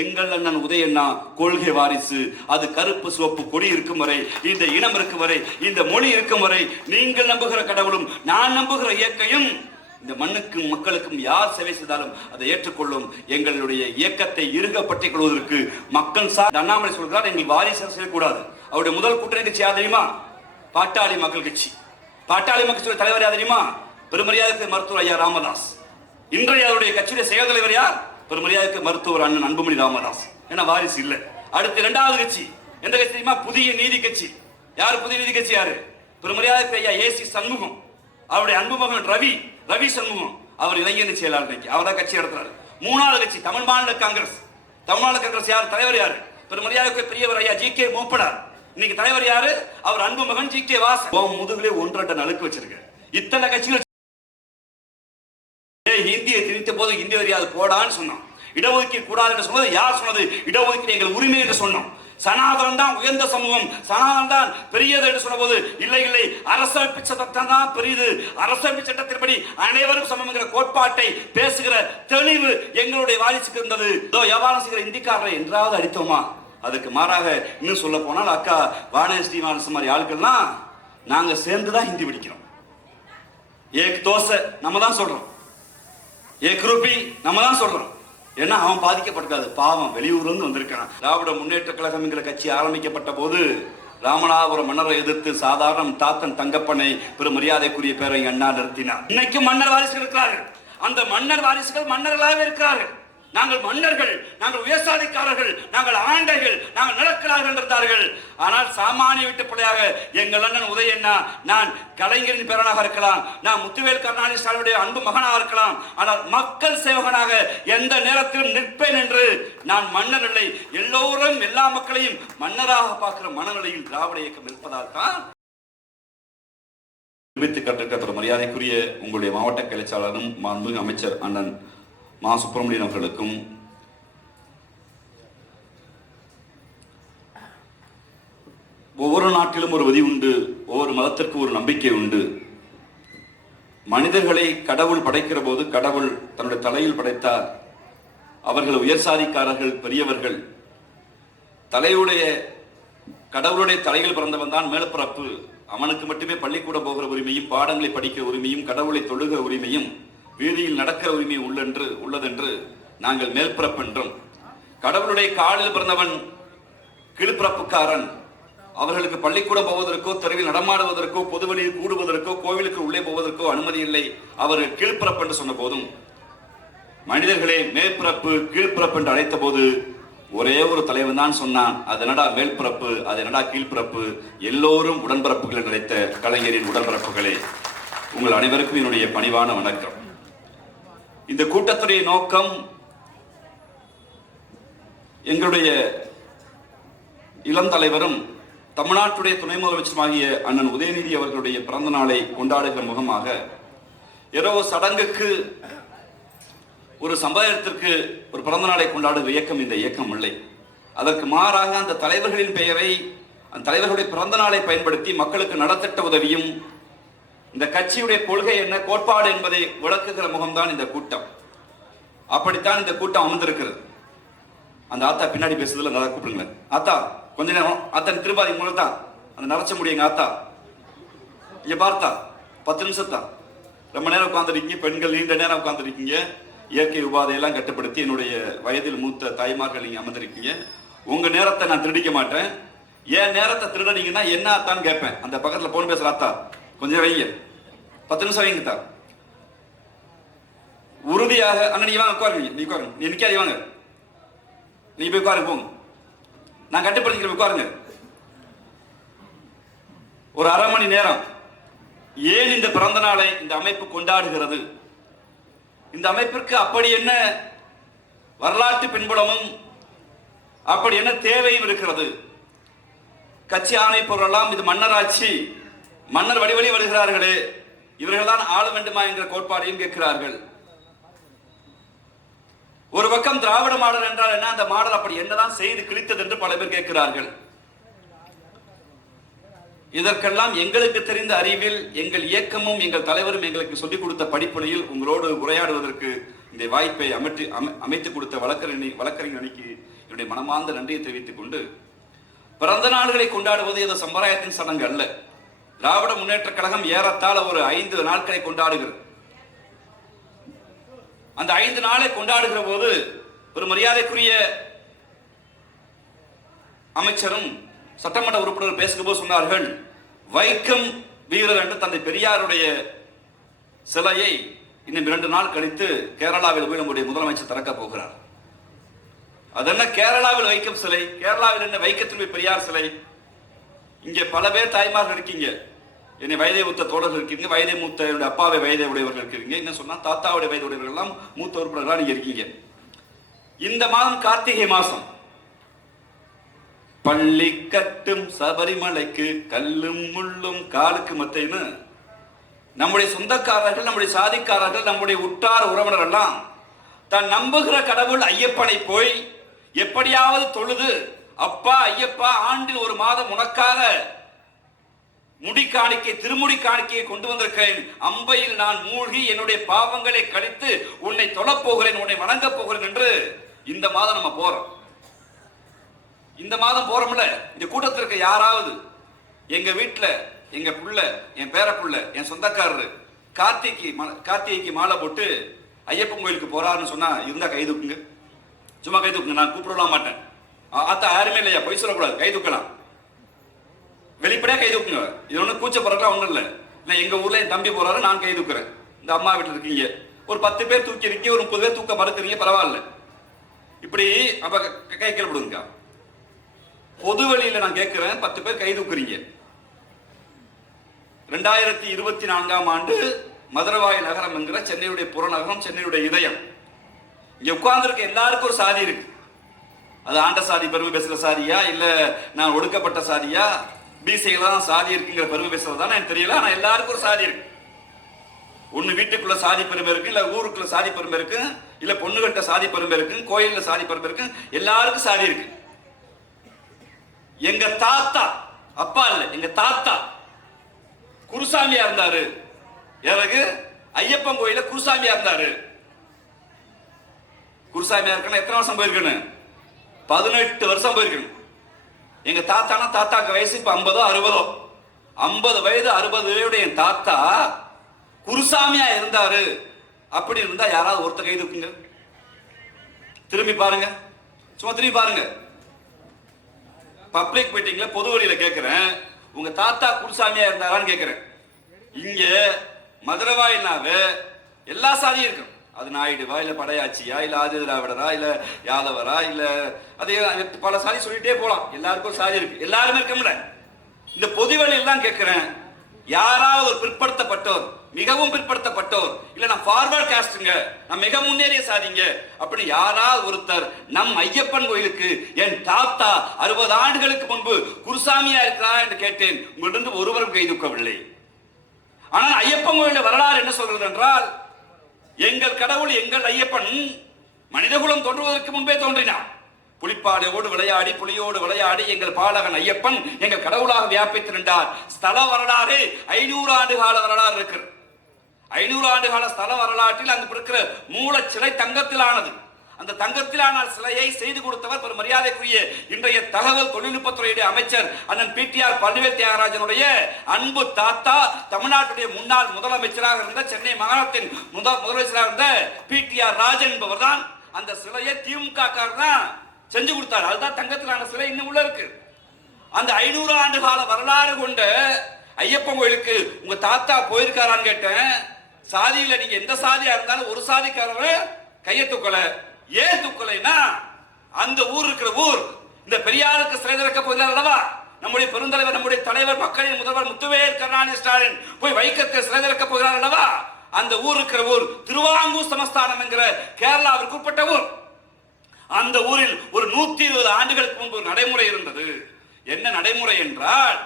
எங்கள் அண்ணன் உதயண்ணா கொள்கை வாரிசு. அது கருப்பு சிவப்பு கொடி இருக்கும் வரை, இந்த இனம் இருக்கும் வரை, இந்த மொழி இருக்கும் வரை, நீங்கள் நம்புகிற கடவுளும் நான் நம்புகிற இயற்கையும் இந்த மண்ணுக்கும் மக்களுக்கும் யார் சேவை செய்தாலும் அதை ஏற்றுக்கொள்ளும். எங்களுடைய இயக்கத்தை இறுக பற்றிக் கொள்வதற்கு மக்கள் அண்ணாமலை சொல்கிறார், எங்கள் வாரிசு செய்யக்கூடாது. அவருடைய முதல் கூட்டணி கட்சி யார் தெரியுமா? பாட்டாளி மக்கள் கட்சி. பாட்டாளி மக்கள் கட்சியுடைய தலைவர் யார் தெரியுமா? பெருமரியாதைக்கு மருத்துவர் ஐயா ராமதாஸ். இன்றைய அவருடைய கட்சியுடைய செயல் தலைவர் யார்? பெருமரியாதைக்கு மருத்துவர் அண்ணன் அன்புமணி ராமதாஸ். ஏன்னா வாரிசு இல்லை. அடுத்து இரண்டாவது கட்சி எந்த கட்சி தெரியுமா? புதிய நீதி கட்சி. யார் புதிய நீதி கட்சி? யாரு? பெருமரியாதைக்கு ஐயா ஏசி சண்முகம். அவருடைய அன்பு மகன் ரவி சண்முகம். அவர் இளைஞரணி செயலாளர். அவர் தான் கட்சி நடத்துறாரு. மூணாவது கட்சி தமிழ் மாநில காங்கிரஸ். தமிழ்நாடு காங்கிரஸ் யார் தலைவர்? யாரு? பெருமரியாதைக்கு பெரியவர் ஐயா ஜி கே மூப்பனார். இன்னைக்கு தலைவர் யாரு? அவர் அன்பு மகன் ஜி கே வாசன். முதுகிலே 1.5 நலுக்கு வச்சிருக்க இத்தனை கட்சிகள். இந்தியை திணித்த போது இந்திய தெரியாது போடான்னு சொன்னோம். இடஒதுக்கீடு கூடாது என்று சொன்னது யார் சொன்னது? இடஒதுக்கீடு எங்கள் உரிமை என்று சொன்னோம். சனாதனம் தான் உயர்ந்த சமூகம், சனாதனம் தான் பெரியது என்று சொன்ன போது இல்லை இல்லை, அரசமைப்பு சட்டம் தான் பெரியது, அரசமைப்பு சட்டத்தின்படி அனைவரும் சமம் என்கிற கோட்பாட்டை பேசுகிற தெளிவு எங்களுடைய வாரிசுக்கு இருந்தது. வியாபாரம் செய்கிற இந்திக்காரரை என்றாவது அடித்தோமா? அதுக்கு மாறாக இன்னும் சொல்ல போனால் அக்கா வானதி ஸ்ரீனிவாசன் மாதிரி ஆட்கள்லாம் நாங்க சேர்ந்துதான் ஹிந்தி படிக்கிறோம். ஏக் தோசை நம்ம தான் சொல்றோம், ஏக் ரூபி நம்ம தான் சொல்றோம். ஏன்னா அவன் பாதிக்கப்பட்டிருக்காது, பாவம் வெளியூர்ல இருந்து வந்திருக்கான். திராவிட முன்னேற்ற கழகம் என்கிற கட்சி ஆரம்பிக்கப்பட்ட போது ராமநாதபுரம் மன்னரை எதிர்த்து சாதாரண தாத்தன் தங்கப்பனை பெரும் மரியாதைக்குரிய பேரை அண்ணா நிறுத்தினார். இன்னைக்கு மன்னர் வாரிசுகள் இருக்கிறார்கள். அந்த மன்னர் வாரிசுகள் மன்னர்களாக இருக்கிறார்கள். நாங்கள் மன்னர்கள், நாங்கள் உயர்சாதிக்காரர்கள், நாங்கள் ஆண்டைகள், நாங்கள் நடக்கிறார்கள் இருந்தார்கள். ஆனால் சாமானிய வீட்டு பிள்ளையாக எங்கள் அண்ணன் உதயண்ணா, நான் கலைஞரின் பேரனாக இருக்கலாம், நான் முத்துவேல் கருணாநிதி அன்பு மகனாக இருக்கலாம், ஆனால் மக்கள் சேவகனாக எந்த நேரத்திலும் நிற்பேன் என்று நான் மன்னர் இல்லை, எல்லோரும் எல்லா மக்களையும் மன்னராக பார்க்கிற மனநிலையில் திராவிட இயக்கம் இருப்பதால் தான் கற்றுக்கொண்ட மரியாதைக்குரிய உங்களுடைய மாவட்ட கிளைச்சாளரும் மாண்புமிகு அமைச்சர் அண்ணன் மா சுப்பிரமணியன் அவர்களுக்கும் ஒவ்வொரு நாட்டிலும் ஒரு விதி உண்டு, ஒவ்வொரு மதத்திற்கு ஒரு நம்பிக்கை உண்டு. மனிதர்களை கடவுள் படைக்கிற போது கடவுள் தன்னுடைய தலையில் படைத்தார். அவர்கள் உயர் சாதிக்காரர்கள், பெரியவர்கள். தலையுடைய கடவுளுடைய தலையில் பிறந்தவன் தான் மேல்பிறப்பு. அவனுக்கு மட்டுமே பள்ளிக்கூடம் போகிற உரிமையும், பாடங்களை படிக்கிற உரிமையும், கடவுளை தொழுகிற உரிமையும், வீதியில் நடக்கிற உரிமை உள்ளதென்று நாங்கள் மேல்பிறப்பு என்றும், கடவுளுடைய காலில் பிறந்தவன் கீழ்பிறப்புக்காரன். அவர்களுக்கு பள்ளிக்கூடம் போவதற்கோ, தெருவில் நடமாடுவதற்கோ, பொதுவெளியில் கூடுவதற்கோ, கோவிலுக்கு உள்ளே போவதற்கோ அனுமதி இல்லை. அவர்கள் கீழ்பிறப்பு என்று சொன்ன போதும் மனிதர்களே மேற்பிறப்பு கீழ்பிறப்பு என்று அழைத்த போது ஒரே ஒரு தலைவன் தான் சொன்னான், அது என்னடா மேல்பிறப்பு, அது என்னடா கீழ்பிறப்பு, எல்லோரும் உடன்பிறப்புகள் என்று அழைத்த கலைஞரின் உடன்பிறப்புகளே, உங்கள் அனைவருக்கும் என்னுடைய பணிவான வணக்கம். இந்த கூட்டத்துடைய நோக்கம் எங்களுடைய இளம் தலைவரும் தமிழ்நாட்டுடைய துணை முதலமைச்சருமாகிய அண்ணன் உதயநிதி அவர்களுடைய பிறந்த நாளை கொண்டாடுகிற முகமாக ஏதோ சடங்குக்கு, ஒரு சம்பிரதாயத்திற்கு ஒரு பிறந்த நாளை கொண்டாடுகிற இயக்கம் இந்த இயக்கம் இல்லை. அதற்கு மாறாக அந்த தலைவர்களின் பெயரை, அந்த தலைவர்களுடைய பிறந்த நாளை பயன்படுத்தி மக்களுக்கு நலத்திட்ட உதவியும், இந்த கட்சியுடைய கொள்கை என்ன, கோட்பாடு என்பதை விளக்குகிற முகம்தான் இந்த கூட்டம். அப்படித்தான் இந்த கூட்டம் அமர்ந்திருக்கிறது. அந்த ஆத்தா பின்னாடி பேசுறதுல நல்லா கூப்பிடுங்க. ஆத்தா கொஞ்ச நேரம், அத்தன் திருப்பாதி மூலத்தான் அந்த நரைச்ச முடியுங்க. ஆத்தா இங்க பார்த்தா 10 நிமிஷத்தான், ரொம்ப நேரம் உட்காந்துருக்கீங்க. பெண்கள் நீண்ட நேரம் உட்காந்துருக்கீங்க. இயற்கை உபாதையெல்லாம் கட்டுப்படுத்தி என்னுடைய வயதில் மூத்த தாய்மார்கள் நீங்க அமர்ந்திருக்கீங்க. உங்க நேரத்தை நான் திருடிக்க மாட்டேன். என் நேரத்தை திருடனீங்கன்னா என்ன ஆத்தான்னு கேட்பேன். அந்த பக்கத்துல போன் பேசுற ஆத்தா கொஞ்சம் வைங்க, 10 நிமிஷம் வைங்க தான் உறுதியாக. அண்ணன் நீ வாங்க, உட்காருங்க. நீ உட்காருங்க, நீ நிக்காது வாங்க, நீ போய் உட்காருங்க, போங்க, நான் கட்டுப்படுத்திக்கிறேன், உட்காருங்க. ஒரு அரை மணி நேரம். ஏன் இந்த பிறந்த நாளை இந்த அமைப்பு கொண்டாடுகிறது? இந்த அமைப்பிற்கு அப்படி என்ன வரலாற்று பின்புலமும், அப்படி என்ன தேவையும் இருக்கிறது? கட்சி ஆணை பொருளெல்லாம் இது மன்னராட்சி, மன்னர் வழிவழி வருகிறார்களே, இவர்கள் தான் ஆள வேண்டுமா என்ற கோட்பாடையும் கேட்கிறார்கள். ஒரு பக்கம் திராவிட மாடல் என்றால் என்ன, அந்த மாடல் அப்படி என்னதான் செய்து கிழித்தது என்று பல பேர் கேட்கிறார்கள். இதற்கெல்லாம் எங்களுக்கு தெரிந்த அறிவில் எங்கள் இயக்கமும் எங்கள் தலைவரும் எங்களுக்கு சொல்லிக் கொடுத்த படிப்பனையில் உங்களோடு உரையாடுவதற்கு இந்த வாய்ப்பை அமைத்துக் கொடுத்த வழக்கறிஞர் அணிக்கு என்னுடைய மனமார்ந்த நன்றியை தெரிவித்துக் கொண்டு, பிறந்த நாள்களை கொண்டாடுவது ஏதோ சம்பிரதாயத்தின் சடங்கு அல்ல. திராவிட முன்னேற்ற கழகம் ஏறத்தாழ ஒரு 5 நாட்களை கொண்டாடுகிறது. அந்த 5 நாளை கொண்டாடுகிற போது ஒரு மரியாதைக்குரிய அமைச்சரும் சட்டமன்ற உறுப்பினர் பேசும்போது சொன்னார்கள், வைக்கம் வீரர் என்று தந்தை பெரியாருடைய சிலையை இன்னும் 2 நாள் கழித்து கேரளாவில் போய் நம்முடைய முதலமைச்சர் திறக்க போகிறார். அதென்ன கேரளாவில் வைக்கம் சிலை, கேரளாவில் என்ன வைக்கத்தில் பெரியார் சிலை? இங்கே பல பேர் தாய்மார்கள் இருக்கீங்க, என்னை வயதை மூத்த தோழர்கள் இருக்கீங்க, வயதை மூத்த என்னுடைய அப்பாவை வயதை உடையவர்கள் இருக்கிறீங்க, என்ன சொன்னா தாத்தாவுடைய வயது உடையவர்கள் எல்லாம் மூத்த உறுப்பினர்களாக நீங்க இருக்கீங்க. இந்த மாதம் கார்த்திகை மாசம், பள்ளி கட்டும் சபரிமலைக்கு கல்லும் முள்ளும் காலுக்கு மத்தைன்னு நம்முடைய சொந்தக்காரர்கள், நம்முடைய சாதிக்காரர்கள், நம்முடைய உற்றார உறவினர் எல்லாம் தான் நம்புகிற கடவுள் ஐயப்பனை போய் எப்படியாவது தொழுது, அப்பா ஐயப்பா ஆண்டில் ஒரு மாதம் உனக்காக முடி காணிக்கை திருமுடி காணிக்கையை கொண்டு வந்திருக்கிறேன், அம்பையில் நான் மூழ்கி என்னுடைய பாவங்களை கழித்து உன்னை தொழப்போகிறேன், உன்னை வணங்கப் போகிறேன் என்று இந்த மாதம் நம்ம போறோம். இந்த மாதம் போறோம்ல, இந்த கூட்டத்திற்கு யாராவது எங்க வீட்டுல எங்க புள்ள, என் பேர புள்ள, என் சொந்தக்காரரு கார்த்திகைக்கு மாலை போட்டு ஐயப்பன் கோயிலுக்கு போறாருன்னு சொன்னா இருந்தா கை தூக்குங்க. சும்மா கை தூக்குங்க, நான் கூப்பிடலாம் மாட்டேன். அத்தா யாருமே இல்லையா, பொய் சொல்லக்கூடாது, கை தூக்கலாம், வெளிப்படையா கை தூக்குங்க. இது ஒண்ணு கூச்ச போறதுலாம் ஒண்ணும் இல்லை. எங்க ஊர்ல என் தம்பி போறாரு, நான் கை தூக்குறேன். இந்த அம்மா வீட்டுல இருக்கீங்க, ஒரு 10 பேர் தூக்கி இருக்கீங்க, ஒரு 30 பேர் தூக்க மறுக்கிறீங்க, பரவாயில்ல. இப்படி அப்ப கை கேள்விடுங்க. பொது வழியில நான் கேட்கிறேன், 10 பேர் கை தூக்குறீங்க. 2024ஆம் ஆண்டு மதுரவாயி நகரம் என்கிற சென்னையுடைய புறநகரம், சென்னையுடைய இதயம். இங்க உட்கார்ந்து இருக்க எல்லாருக்கும் ஒரு சாதி இருக்கு. அது ஆண்ட சாதி பெருமை பேசுற சாதியா, இல்ல நான் ஒடுக்கப்பட்ட சாதியா, பிசில தான் சாதி இருக்குங்கிற பெருமை பேசுறதா எனக்கு தெரியல. ஆனா எல்லாருக்கும் ஒரு சாதி இருக்கு. ஒண்ணு வீட்டுக்குள்ள சாதி பெருமை இருக்கு, இல்ல ஊருக்குள்ள சாதி பெருமை இருக்கு, இல்ல பொண்ணுகிட்ட சாதி பெருமை இருக்கு, கோயில்ல சாதி பெருமை இருக்கு, எல்லாருக்கும் சாதி இருக்கு. எங்க தாத்தா, அப்பா இல்ல, எங்க தாத்தா குருசாமியா இருந்தாரு. எனக்கு ஐயப்பன் கோயில குருசாமியா இருந்தாரு. குருசாமியா இருக்கணும் எத்தனை வருஷம் போயிருக்கணும்? 18 வருஷம் போயிருக்கணும். எங்க தாத்தானா தாத்தாக்கு வயசு இப்ப 50 60. 50 வயது 60 வயதுடைய என் தாத்தா குருசாமியா இருந்தாரு. அப்படி இருந்தா யாராவது ஒருத்த கை தூக்குங்க. திரும்பி பாருங்க, சும்மா திரும்பி பாருங்க. பப்ளிக் மீட்டிங்ல பொது வழியில கேட்கிறேன், உங்க தாத்தா குருசாமியா இருந்தாரான்னு கேட்கிறேன். இங்க மதுரவாயினாவே எல்லா சாதியும் இருக்கும். அது நாயுடுவா, இல்ல படையாச்சியா, இல்ல ஆதி திராவிடரா, இல்ல யாதவரா, இல்ல அதே பல சாதி சொல்லிட்டே போலாம். எல்லாருக்கும் ஒரு சாதி இருக்கு, எல்லாருமே இருக்கமுல. இந்த பொது வழியில் தான் கேட்கிறேன், யாராவது ஒரு பிற்படுத்தப்பட்டோர், மிகவும் பிற்படுத்தப்பட்டோர், இல்ல நான் ஃபார்வர்ட் காஸ்டுங்க, நான் மிக முன்னேறிய சாதிங்க, அப்படி யாராவது ஒருத்தர் நம் ஐயப்பன் கோயிலுக்கு என் தாத்தா 60 ஆண்டுகளுக்கு முன்பு குருசாமியா இருக்கிறா என்று கேட்டேன். உங்களிடம் ஒருவரும் கை தூக்கவில்லை. ஆனால் ஐயப்பன் கோயிலுடைய வரலாறு என்ன சொல்றது என்றால், எங்கள் கடவுள், எங்கள் ஐயப்பன் மனிதகுலம் தோன்றுவதற்கு முன்பே தோன்றினார். புலிப்பாடையோடு விளையாடி, புலியோடு விளையாடி எங்கள் பாலகன் ஐயப்பன் எங்கள் கடவுளாக வியாபித்து நின்றார். ஸ்தல வரலாறு 500 ஆண்டு கால வரலாறு இருக்கிறது. 500 ஆண்டு கால ஸ்தல வரலாற்றில் அந்த இருக்கிற மூல சிலை தங்கத்திலானது. அந்த தங்கத்திலான சிலையை செய்து கொடுத்தவர் ஒரு மரியாதைக்குரிய இன்றைய தகவல் தொழில்நுட்பத்துறையுடைய அமைச்சர் அண்ணன் பிடிஆர் பழனிவேல் தியாகராஜனுடைய அன்பு தாத்தா, தமிழ்நாட்டுடைய முன்னாள் முதலமைச்சராக இருந்த, சென்னை மாகாணத்தின் முதலமைச்சராக இருந்த பிடிஆர் ராஜன் என்பவர் தான் அந்த சிலையை திமுக தான் செஞ்சு கொடுத்தார். அதுதான் தங்கத்திலான சிலை இன்னும் உள்ள இருக்கு. அந்த 500 ஆண்டு கால வரலாறு கொண்ட ஐயப்பன் கோயிலுக்கு உங்க தாத்தா போயிருக்காரான்னு கேட்டேன். சாதியில நீங்க எந்த சாதியா இருந்தாலும் ஒரு சாதிக்காரர் கையை தூக்கல. ஏன் தூக்கலைன்னா, அந்த ஊர் இருக்கிற ஊர் இந்த பெரியாருக்கு சிலை திறக்க போகிறார் அல்லவா, நம்முடைய பெருந்தலைவர், நம்முடைய தலைவர், மக்களின் முதல்வர் முத்துவேல் கருணாநிதி ஸ்டாலின் போய் வைக்கத்தில் சிலை திறக்க போகிறார் அல்லவா, அந்த ஊர் இருக்கிற ஊர் திருவாங்கூர் சமஸ்தானம் என்கிற கேரளாவிற்கு உட்பட்ட ஊர். அந்த ஊரில் ஒரு 120 ஆண்டுகளுக்கு முன்பு ஒரு நடைமுறை இருந்தது. என்ன நடைமுறை என்றால்,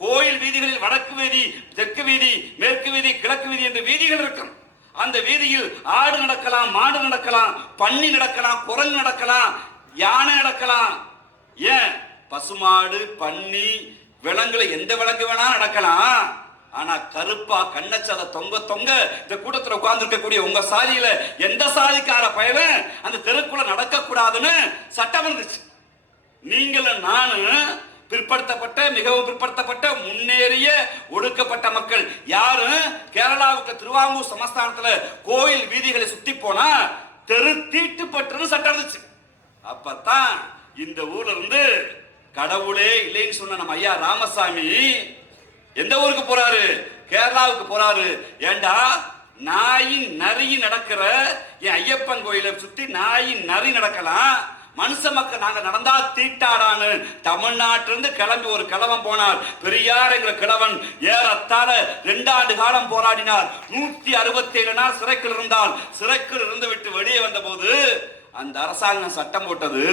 கோயில் வீதிகளில் வடக்கு வீதி, தெற்கு வீதி, மேற்கு வீதி, கிழக்கு வீதி என்ற வீதிகள் இருக்கும். அந்த வீதியில் ஆடு நடக்கலாம், மாடு நடக்கலாம், பன்னி நடக்கலாம், குரங்கு நடக்கலாம், யானை நடக்கலாம். ஏன் பசுமாடு, பன்னி, விலங்குல எந்த விலங்கு வேணா நடக்கலாம். ஆனா கருப்பா கண்ணச்சத தொங்க தொங்க இந்த கூட்டத்தில் உட்கார்ந்து இருக்கக்கூடிய உங்க சாதியில எந்த சாதிக்கார பயலும் அந்த தெருக்குள்ள நடக்க கூடாதுன்னு சட்டம் இருந்துச்சு. நீங்களும் நானும் பிற்படுத்தப்பட்ட மிகவும் பிற்படுத்தப்பட்ட முன்னேறிய ஒடுக்கப்பட்ட மக்கள் யாரும் கேரளாவுக்கு திருவாங்கூர் சமஸ்தானத்துல கோயில் வீதிகளை சுத்தி போனா தெரு தீட்டுப்பட்டு சட்டம் இருந்துச்சு. அப்பதான் இந்த ஊர்ல இருந்து கடவுளே இல்லைன்னு சொன்ன நம்ம ஐயா ராமசாமி எந்த ஊருக்கு போறாரு? கேரளாவுக்கு போறாரு. ஏண்டா நாயின் நரி நடக்கிற என் ஐயப்பன் கோயிலை சுத்தி நாயின் நரி நடக்கலாம், மனுஷ மக்கள் நாங்க நடந்தா தீட்டாடான்னு தமிழ்நாட்டிலிருந்து கிளம்பி ஒரு கிழவன் போனார். பெரியார் என்கிற கிழவன் ஏறத்தாழ 2 ஆண்டு காலம் போராடினார். 167 நாள் சிறைக்குள் இருந்தால் சிறைக்குள் இருந்து விட்டு வெளியே வந்த போது அந்த அரசாங்கம் சட்டம் போட்டது,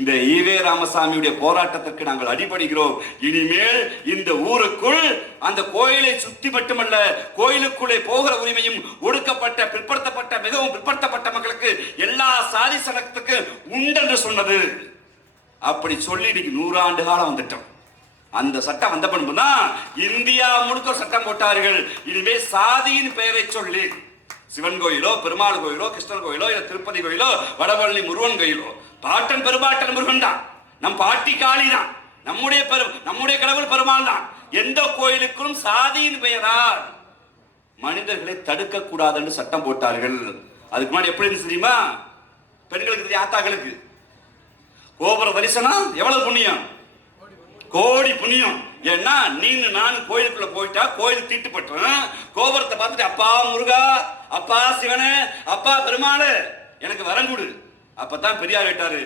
இந்த ஈவே ராமசாமியுடைய போராட்டத்திற்கு நாங்கள் அடிபடுகிறோம். இனிமேல் இந்த ஊருக்குள் அந்த கோயிலை சுத்தி மட்டுமல்ல கோயிலுக்குள்ளே போகிற உரிமையும் ஒடுக்கப்பட்ட பிற்படுத்தப்பட்ட மிகவும் பிற்படுத்தப்பட்ட மக்களுக்கு எல்லா சாதி சனத்துக்கு உண்டு என்று சொன்னது. அப்படி சொல்லி இன்னைக்கு 100 ஆண்டு காலம் வந்துட்டோம். அந்த சட்டம் வந்த பின்புதான் இந்தியா முழுக்க சட்டம் போட்டார்கள். இனிமே சாதியின் பெயரை சொல்லி சிவன் கோயிலோ பெருமாள் கோயிலோ கிருஷ்ணர் கோயிலோ இல்ல திருப்பதி கோயிலோ வடபழனி முருகன் கோயிலோ பாட்டன் பெருமாட்டன் முருகன் தான், நம் பாட்டி காளி தான், நம்முடைய கடவுள் பெருமாள் தான். எந்த கோயிலுக்கும் சாதியின் பெயரால் மனிதர்களை தடுக்க கூடாது என்று சட்டம் போட்டார்கள். அதுக்கு முன்னாடி எப்படி இருந்துச்சு தெரியுமா? பெண்களுக்கு ஆத்தாக்களுக்கு கோபுர தரிசனம் எவ்வளவு புண்ணியம், கோடி புண்ணியம். ஏன்னா நீனு நானும் கோயிலுக்குள்ள போயிட்டா கோயில் தீட்டுப்பட்டு கோபுரத்தை பார்த்துட்டு அப்பா முருகா, அப்பா சிவனே, அப்பா பெருமாளு எனக்கு வரங்குடு. அப்பதான் பெரியார் கேட்டாரு,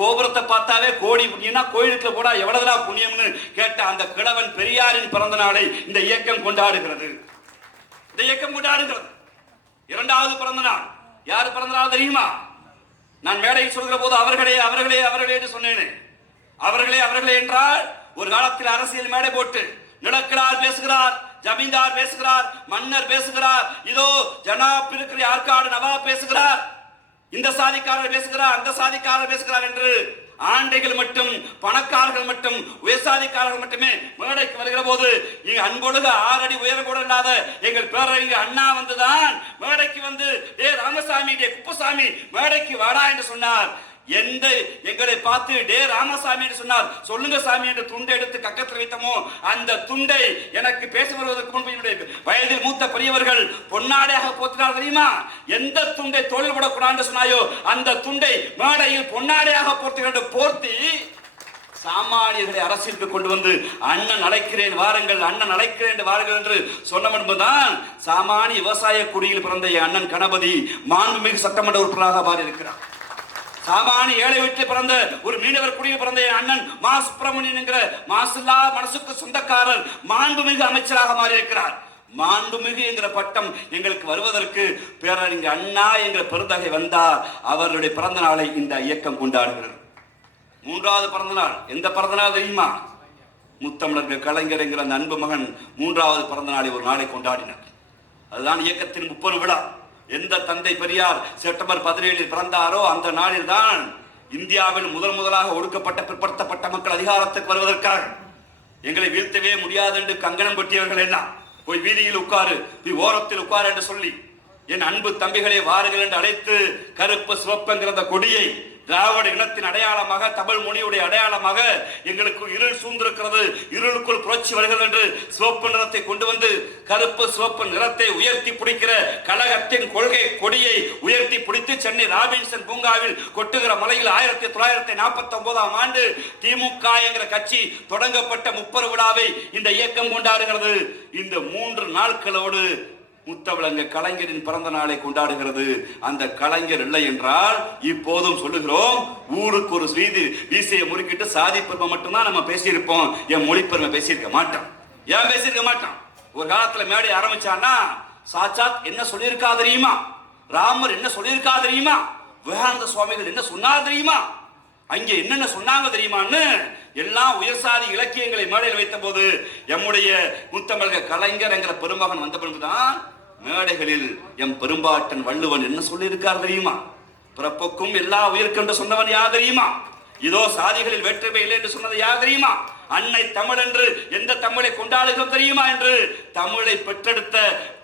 கோபுரத்தை பார்த்தாவே கோடி புண்ணியம்னா கோயிலுக்குள்ள போடா எவ்வளவுதா புண்ணியம்னு கேட்ட அந்த கிழவன் பெரியாரின் பிறந்த நாளை இந்த இயக்கம் கொண்டாடுகிறது. இந்த இயக்கம் கொண்டாடுகிறது. 2வது பிறந்த நாள் யாரு பிறந்த நாள் தெரியுமா? நான் மேடையில் சொல்கிற போது அவர்களே அவர்களே அவர்களே என்று சொன்னேனே. அவர்களே என்றால் ஒரு காலத்தில் அரசியல் மேடை போட்டு நிலக்கிழார் பேசுகிறார், ஜமீன்தார் பேசுகிறார், மன்னர் பேசுகிறார், இதோ ஜனாப் இருக்கிற ஆற்காடு நவாப் பேசுகிறார், இந்த சாதிக்காரர் பேசுகிறார், அந்த சாதிக்காரர் பேசுகிறார் என்று ஆண்டைகள் மட்டும் பணக்காரர்கள் மட்டும் உயர்சாதிக்காரர்கள் மட்டுமே மேடைக்கு வருகிற போது இங்க அன்பொழுக 6 அடி உயரம் கூட இல்லாத எங்கள் பேரறிஞர் அண்ணா வந்துதான் மேடைக்கு வந்து ராமசாமி குப்புசாமி மேடைக்கு வாடா என்று சொன்னார். எங்களை பார்த்து டே ராமசாமி என்று சொன்னார். சொல்லுங்க சாமி என்று துண்டை எடுத்து கக்கத்தில் வைத்தமோ அந்த துண்டை எனக்கு பேச வருவதற்கு முன்பு என்னுடைய வயதில் மூத்த பெரியவர்கள் பொன்னாடையாக போத்தினார் தெரியுமா? எந்த துண்டை தோளில் போடக்கூடாது சொன்னாயோ அந்த துண்டை மேடையில் பொன்னாடையாக போர்த்தி சாமானியர்களை அரசியலுக்கு கொண்டு வந்து அண்ணன் அழைக்கிறேன் வாருங்கள், அண்ணன் அழைக்கிறேன் வாருங்கள் என்று சொன்ன என்பதுதான் சாமானிய விவசாய குடியில் பிறந்த அண்ணன் கணபதி மாண்புமிகு சட்டமன்ற உறுப்பினராக மாறி இருக்கிறார். சாமானிய ஏழை வீட்டில் பிறந்த ஒரு மீனவர் குடியில் பிறந்த அண்ணன் மா சுப்பிரமணியன் என்கிற மாசில்லா மனசுக்கு சொந்தக்காரர் மாண்புமிகு அமைச்சராக மாறி இருக்கிறார். மாண்புமிகு என்கிற பட்டம் எங்களுக்கு வருவதற்கு பேரறிஞர் அண்ணா என்கிற பெருந்தகை வந்தார். அவருடைய பிறந்த நாளை இந்த இயக்கம் கொண்டாடுகிறது. 3வது பிறந்த நாள் எந்த பிறந்த நாள் தெரியுமா? முத்தமிழர்கள் கலைஞர் என்கிற அந்த அன்பு மகன் 3வது பிறந்த நாளை ஒரு நாளை கொண்டாடினார். அதுதான் இயக்கத்தின் 30 விழா. எந்த தந்தை பெரியார் செப்டம்பர் 17 பிறந்தாரோ அந்த நாளில் தான் இந்தியாவில் முதலாக ஒடுக்கப்பட்ட பிற்படுத்தப்பட்ட மக்கள் அதிகாரத்துக்கு வருவதற்காக எங்களை வீழ்த்தவே முடியாது என்று கங்கணம் கட்டியவர்கள் எல்லாம் போய் வீதியில் உட்காரு, ஓரத்தில் உட்காரு என்று சொல்லி என் அன்பு தம்பிகளை வாருங்கள் என்று அழைத்து கருப்பு சிவப்புங்கிற அந்த கொடியை திராவிட இனத்தின் அடையாளமாக தமிழ் மொழியுடைய அடையாளமாக எங்களுக்கு இருள் சூழ்ந்திருக்கிறது, இருளுக்குள் புரட்சி வருகிறது என்று சிவப்பு நிறத்தை கொண்டு வந்து கருப்பு சிவப்பு நிறத்தை உயர்த்தி பிடிக்கிற கழகத்தின் கொள்கை கொடியை உயர்த்தி பிடித்து சென்னை ராபின்சன் பூங்காவில் கொட்டுகிற மலையில் 1949ஆம் ஆண்டு திமுக என்கிற கட்சி தொடங்கப்பட்ட 30 விழாவை இந்த இயக்கம் கொண்டாடுகிறது. இந்த 3 நாட்களோடு முத்தமிழங்க கலைஞரின் பிறந்த நாளை கொண்டாடுகிறது. அந்த கலைஞர் இல்லை என்றால் இப்போதும் சொல்லுகிறோம், ஊருக்கு ஒரு வீசையை முறுக்கிட்டு சாதி பெருமை மட்டும்தான் நம்ம பேசியிருப்போம், என் மொழி பெருமை பேசியிருக்க மாட்டோம். ஏன் பேசியிருக்க மாட்டோம்? ஒரு காலத்துல மேடை ஆரம்பிச்சான்னா சாட்சாத் என்ன சொல்லியிருக்கா தெரியுமா? ராமர் என்ன சொல்லியிருக்கா தெரியுமா? விவேகானந்த சுவாமிகள் என்ன சொன்னா தெரியுமா? அங்கே என்னென்ன சொன்னாங்க தெரியுமான்னு எல்லாம் உயர்சாதி இலக்கியங்களை மேடையில் வைத்த போது எம்முடைய முத்தமிழக கலைஞர் என்கிற பெருமகன் வந்த பிறகுதான் மேடைகளில் எம் பெரும்பாட்டன் வள்ளுவன் என்ன சொல்லி இருக்கார் தெரியுமா? பிறப்புக்கும் எல்லா உயிர்க்கு என்று சொன்னவன் யார் தெரியுமா? இதோ சாதிகளில் வேற்றுமை இல்லை என்று சொன்னது யார் தெரியுமா? அன்னை தமிழ் என்று எந்த தமிழை கொண்டாடுகிறோம் தெரியுமா என்று தமிழை பெற்றெடுத்த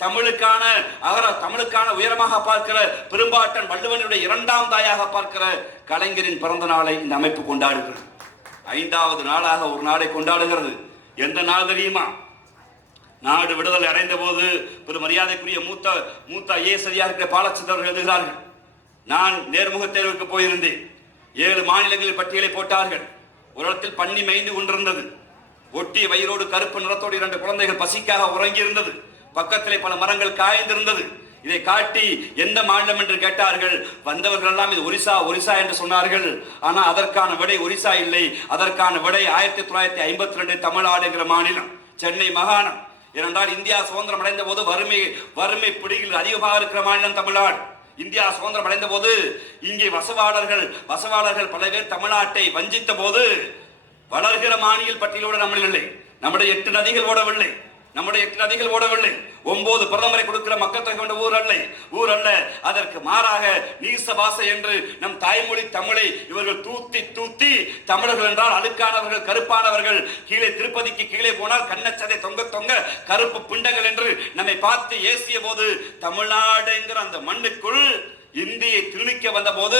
தமிழுக்கான உயரமாக பார்க்கிற பெரும்பாட்டன் வள்ளுவனுடைய இரண்டாம் தாயாக பார்க்கிற கலைஞரின் பிறந்த நாளை இந்த அமைப்பு கொண்டாடுகிறது. 5வது நாளாக ஒரு நாளை கொண்டாடுகிறது. எந்த நாள் தெரியுமா? நாடு விடுதலை அடைந்த போது பெரும் மரியாதைக்குரிய மூத்த ஐஏஎஸ் அதிகாரிகள் பாலச்சந்திரர்கள் எழுதுகிறார்கள், நான் நேர்முக தேர்வுக்கு போயிருந்தேன். 7 மாநிலங்களில் பட்டியலை போட்டார்கள். ஒரு இடத்தில் பன்னி மேய்ந்து கொண்டிருந்தது. ஒட்டிய வயிறோடு கருப்பு நிறத்தோடு 2 குழந்தைகள் பசிக்காக உறங்கி இருந்தது. பக்கத்திலே பல மரங்கள் காய்ந்திருந்தது. இதை காட்டி எந்த மாநிலம் என்று கேட்டார்கள். வந்தவர்கள் எல்லாம் இது ஒரிசா என்று சொன்னார்கள். ஆனால் அதற்கான விடை ஒரிசா இல்லை. அதற்கான விடை 1952 தமிழ்நாடு என்கிற மாநிலம், சென்னை மாகாணம். ஏனென்றால் இந்தியா சுதந்திரம் அடைந்த போது வறுமை பிடியில் அதிகமாக இருக்கிற மாநிலம் தமிழ்நாடு. இந்தியா சுதந்திரம் அடைந்த போது இங்கே வசவாளர்கள் பல பேர் தமிழ்நாட்டை வஞ்சித்த போது வளர்கிற மாநில பட்டியலோடு நம்ம இல்லை. நம்முடைய 8 நதிகள் ஓடவில்லை. 9 பிரதமரை கொடுக்கிற மக்கள் தொகை கொண்ட ஊர் அல்ல. அதற்கு மாறாக நீசபாச என்று நம் தாய்மொழி தமிழை இவர்கள் தூத்தி தமிழர்கள் என்றால் அழுக்கானவர்கள், கருப்பானவர்கள், கீழே திருப்பதிக்கு கீழே போனால் கண்ணச்சதை தொங்க கருப்பு பிண்டங்கள் என்று நம்மை பார்த்து ஏசிய போது தமிழ்நாடு என்கிற அந்த மண்ணுக்குள் இந்தியை திணிக்க வந்த போது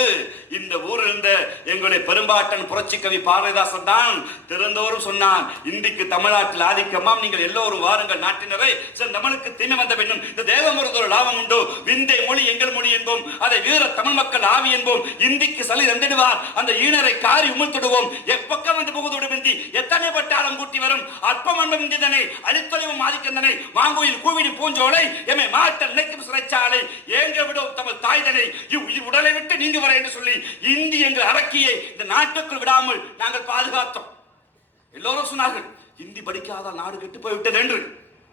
இந்த ஊரில் இருந்த எங்களுடைய பெரும்பாட்டன் புரட்சி கவி பாரதிதாசன் தான் திறந்தோறும் சொன்னான், இந்திக்கு தமிழ்நாட்டில் ஆதிக்கமாம், நீங்கள் எல்லோரும் வாருங்கள் நாட்டினரை, நம்மளுக்கு தீமை வந்த பின்னும் இந்த தேவம் ஒரு லாபம் உண்டு, விந்தை மொழி எங்கள் மொழி என்போம், அதை வீர தமிழ் மக்கள் ஆவி என்போம், இந்திக்கு சளி தந்திடுவார், அந்த ஈனரை காரி உமிழ்த்திடுவோம், எப்பக்கம் வந்து புகுதோடு விந்தி எத்தனை பட்டாளம் கூட்டி வரும், அற்பம் அன்பம் இந்திதனை அழித்தொழிவும் ஆதிக்கந்தனை மாங்கோயில் கூவிடி பூஞ்சோலை எம்மை மாட்டல் நினைக்கும் சிறைச்சாலை ஏங்க விடும் தமிழ் தாய்தனை உடலை விட்டு நீங்க வர என்று சொல்லி இந்தி எங்கள் அரக்கியை இந்த நாட்டுக்குள் விடாமல் நாங்கள் பாதுகாத்தோம். எல்லோரும் சொன்னார்கள் இந்தி படிக்காத நாடு கெட்டு போய்விட்டது என்று.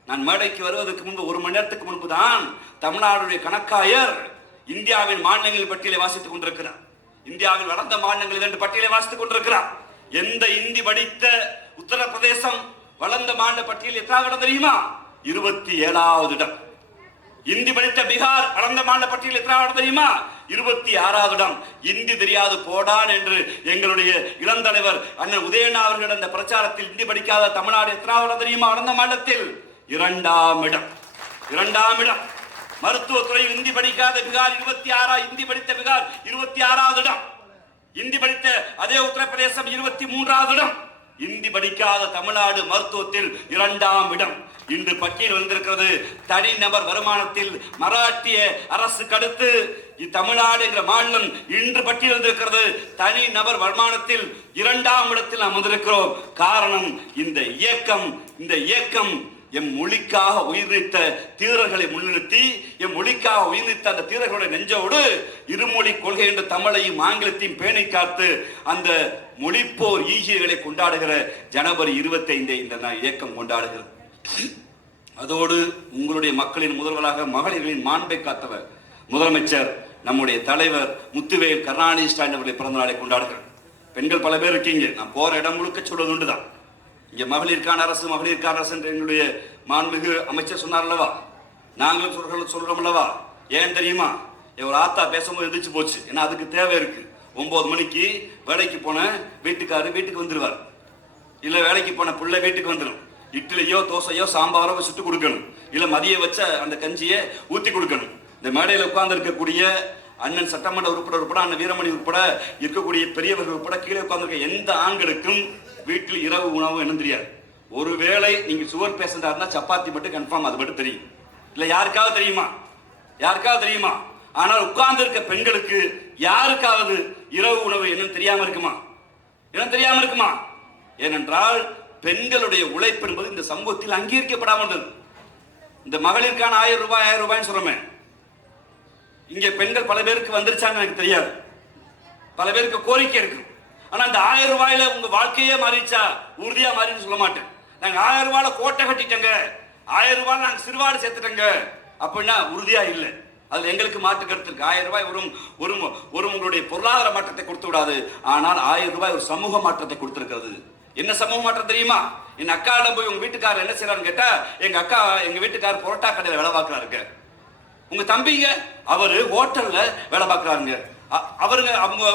நான் மேடைக்கு வருவதற்கு முன்பு 1 மணி நேரத்துக்கு முன்பு தான் தமிழ்நாடுடைய கணக்காயர் இந்தியாவின் மாநிலங்கள் பட்டியலை வாசித்துக் கொண்டிருக்கிறார். இந்தியாவில் வளர்ந்த மாநிலங்கள் என்று பட்டியலை வாசித்துக் கொண்டிருக்கிறார். எந்த இந்தி படித்த உத்தரப்பிரதேசம் வளர்ந்த மாநில பட்டியல் எத்தனாவது இடம் தெரியுமா? 27வது இடம். இந்தி படித்த பீகார் வளர்ந்த மாநில பட்டியல் எத்தனாவது தெரியுமா? 26வது இடம். இந்தி தெரியாது போடான் என்று எங்களுடைய இளந்தலைவர் அண்ணன் உதயண்ணா அவர்கள் அந்த பிரச்சாரத்தில் இந்தி படிக்காத தமிழ்நாடு எத்தனாவது தெரியுமா? வளர்ந்த மாநிலத்தில் 2ஆம் இடம். 2ஆம் இடம். மருத்துவத்துறையில் இந்தி படிக்காத பீகார் 26, இந்தி படித்த பீகார் 26வது இடம். இந்தி படித்த அதே உத்தரப்பிரதேசம் 23வது இடம். இந்தி படிக்காத தமிழ்நாடு மருத்துவத்தில் 2ஆம் இடம். இன்று பட்டியல் வந்திருக்கிறது. தனிநபர் வருமானத்தில் மராட்டிய அரசுக்கு அடுத்து தமிழ்நாடு என்கிற மாநிலம் இன்று பட்டியல் வந்திருக்கிறது. தனி நபர் வருமானத்தில் 2ஆம் இடத்தில் நாம் வந்திருக்கிறோம். காரணம் இந்த இயக்கம் எம் மொழிக்காக உயிர் நீத்த தீரர்களை முன்னிறுத்தி எம் மொழிக்காக உயிர் நீத்த அந்த தீரர்களுடைய நெஞ்சோடு இருமொழி கொள்கை என்ற தமிழையும் ஆங்கிலத்தையும் பேணி காத்து அந்த மொழிப்போர் ஈகியர்களை கொண்டாடுகிற ஜனவரி 25 இந்த இயக்கம் கொண்டாடுகிறது. அதோடு உங்களுடைய மக்களின் முதல்வராக மகளிர்களின் மாண்பை காத்தவர் முதலமைச்சர் நம்முடைய தலைவர் முத்துவேல் கருணாநிதி ஸ்டாலின் அவர்களை பிறந்த நாளை கொண்டாடுகிறார். பெண்கள் பல பேர் இருக்கீங்க. நான் போற இடம் முழுக்க சொல்வது உண்டுதான். இங்க மகளிருக்கான அரசு என்று எங்களுடைய மாண்புமிகு அமைச்சர் சொன்னார் அல்லவா, நாங்களும் சொல்றோம் அல்லவா. ஏன் தெரியுமா? ஒரு ஆத்தா பேசும்போது எந்திரிச்சு போச்சு. ஏன்னா அதுக்கு தேவை இருக்கு. 9 மணிக்கு வேலைக்கு போன வீட்டுக்காரர் வீட்டுக்கு வந்துருவார், இல்ல வேலைக்கு போன பிள்ளை வீட்டுக்கு வந்துடும். இட்லியோ தோசையோ சாம்பாரோ சுட்டு கொடுக்கணும், இல்ல மதிய வச்ச அந்த கஞ்சியை ஊத்தி கொடுக்கணும். இந்த மேடையில் உட்கார்ந்து இருக்கக்கூடிய அண்ணன் சட்டமன்ற உறுப்பினர் உட்பட அண்ணன் வீரமணி உட்பட இருக்கக்கூடிய பெரியவர்கள் உட்பட கீழே உட்கார்ந்து எந்த ஆண்களுக்கும் வீட்டில் இரவு உணவு என்ன தெரியாது. ஒருவேளை நீங்க சுகர் பேஷண்டா இருந்தா சப்பாத்தி மட்டும் கன்ஃபார்ம், அது மட்டும் தெரியும். இல்ல யாருக்காவது தெரியுமா? ஆனால் உட்கார்ந்து இருக்க பெண்களுக்கு யாருக்காவது இரவு உணவு என்னன்னு தெரியாம இருக்குமா? ஏனென்றால் பெண்களுடைய உழைப்பு என்பது இந்த சமூகத்தில் அங்கீகரிக்கப்படாமல் இருந்தது. இந்த மகளிருக்கான 1000 ரூபாய்ன்னு சொல்றோமே, இங்க பெண்கள் பல பேருக்கு வந்துருச்சான்னு எனக்கு தெரியாது. பல பேருக்கு கோரிக்கை இருக்கு. ஆனா இந்த 1000 ரூபாயில உங்க வாழ்க்கையே மாறிச்சா? உறுதியா மாறின்னு சொல்ல மாட்டேன். நாங்க 1000 ரூபாயில கோட்டை கட்டிட்டங்க, 1000 ரூபாயில நாங்க சிறுவாடு சேர்த்துட்டங்க அப்படின்னா உறுதியா இல்லை. அதுல எங்களுக்கு மாற்று கருத்து இருக்கு. 1000 ரூபாய் ஒரு உங்களுடைய பொருளாதார மாற்றத்தை கொடுத்து விடாது. ஆனால் 1000 ரூபாய் ஒரு சமூக மாற்றத்தை கொடுத்திருக்கிறது. என்ன சமூக மாற்றம் தெரியுமா? என் அக்காவிடம் போய் உங்க வீட்டுக்காரர் என்ன செய்யறான்னு கேட்டா, எங்க வீட்டுக்காரர் புரோட்டா கடையில வேலை பார்க்கிறாருங்க. உங்க தம்பிங்க அவரு ஹோட்டல்ல வேலை பார்க்கிறாருங்க.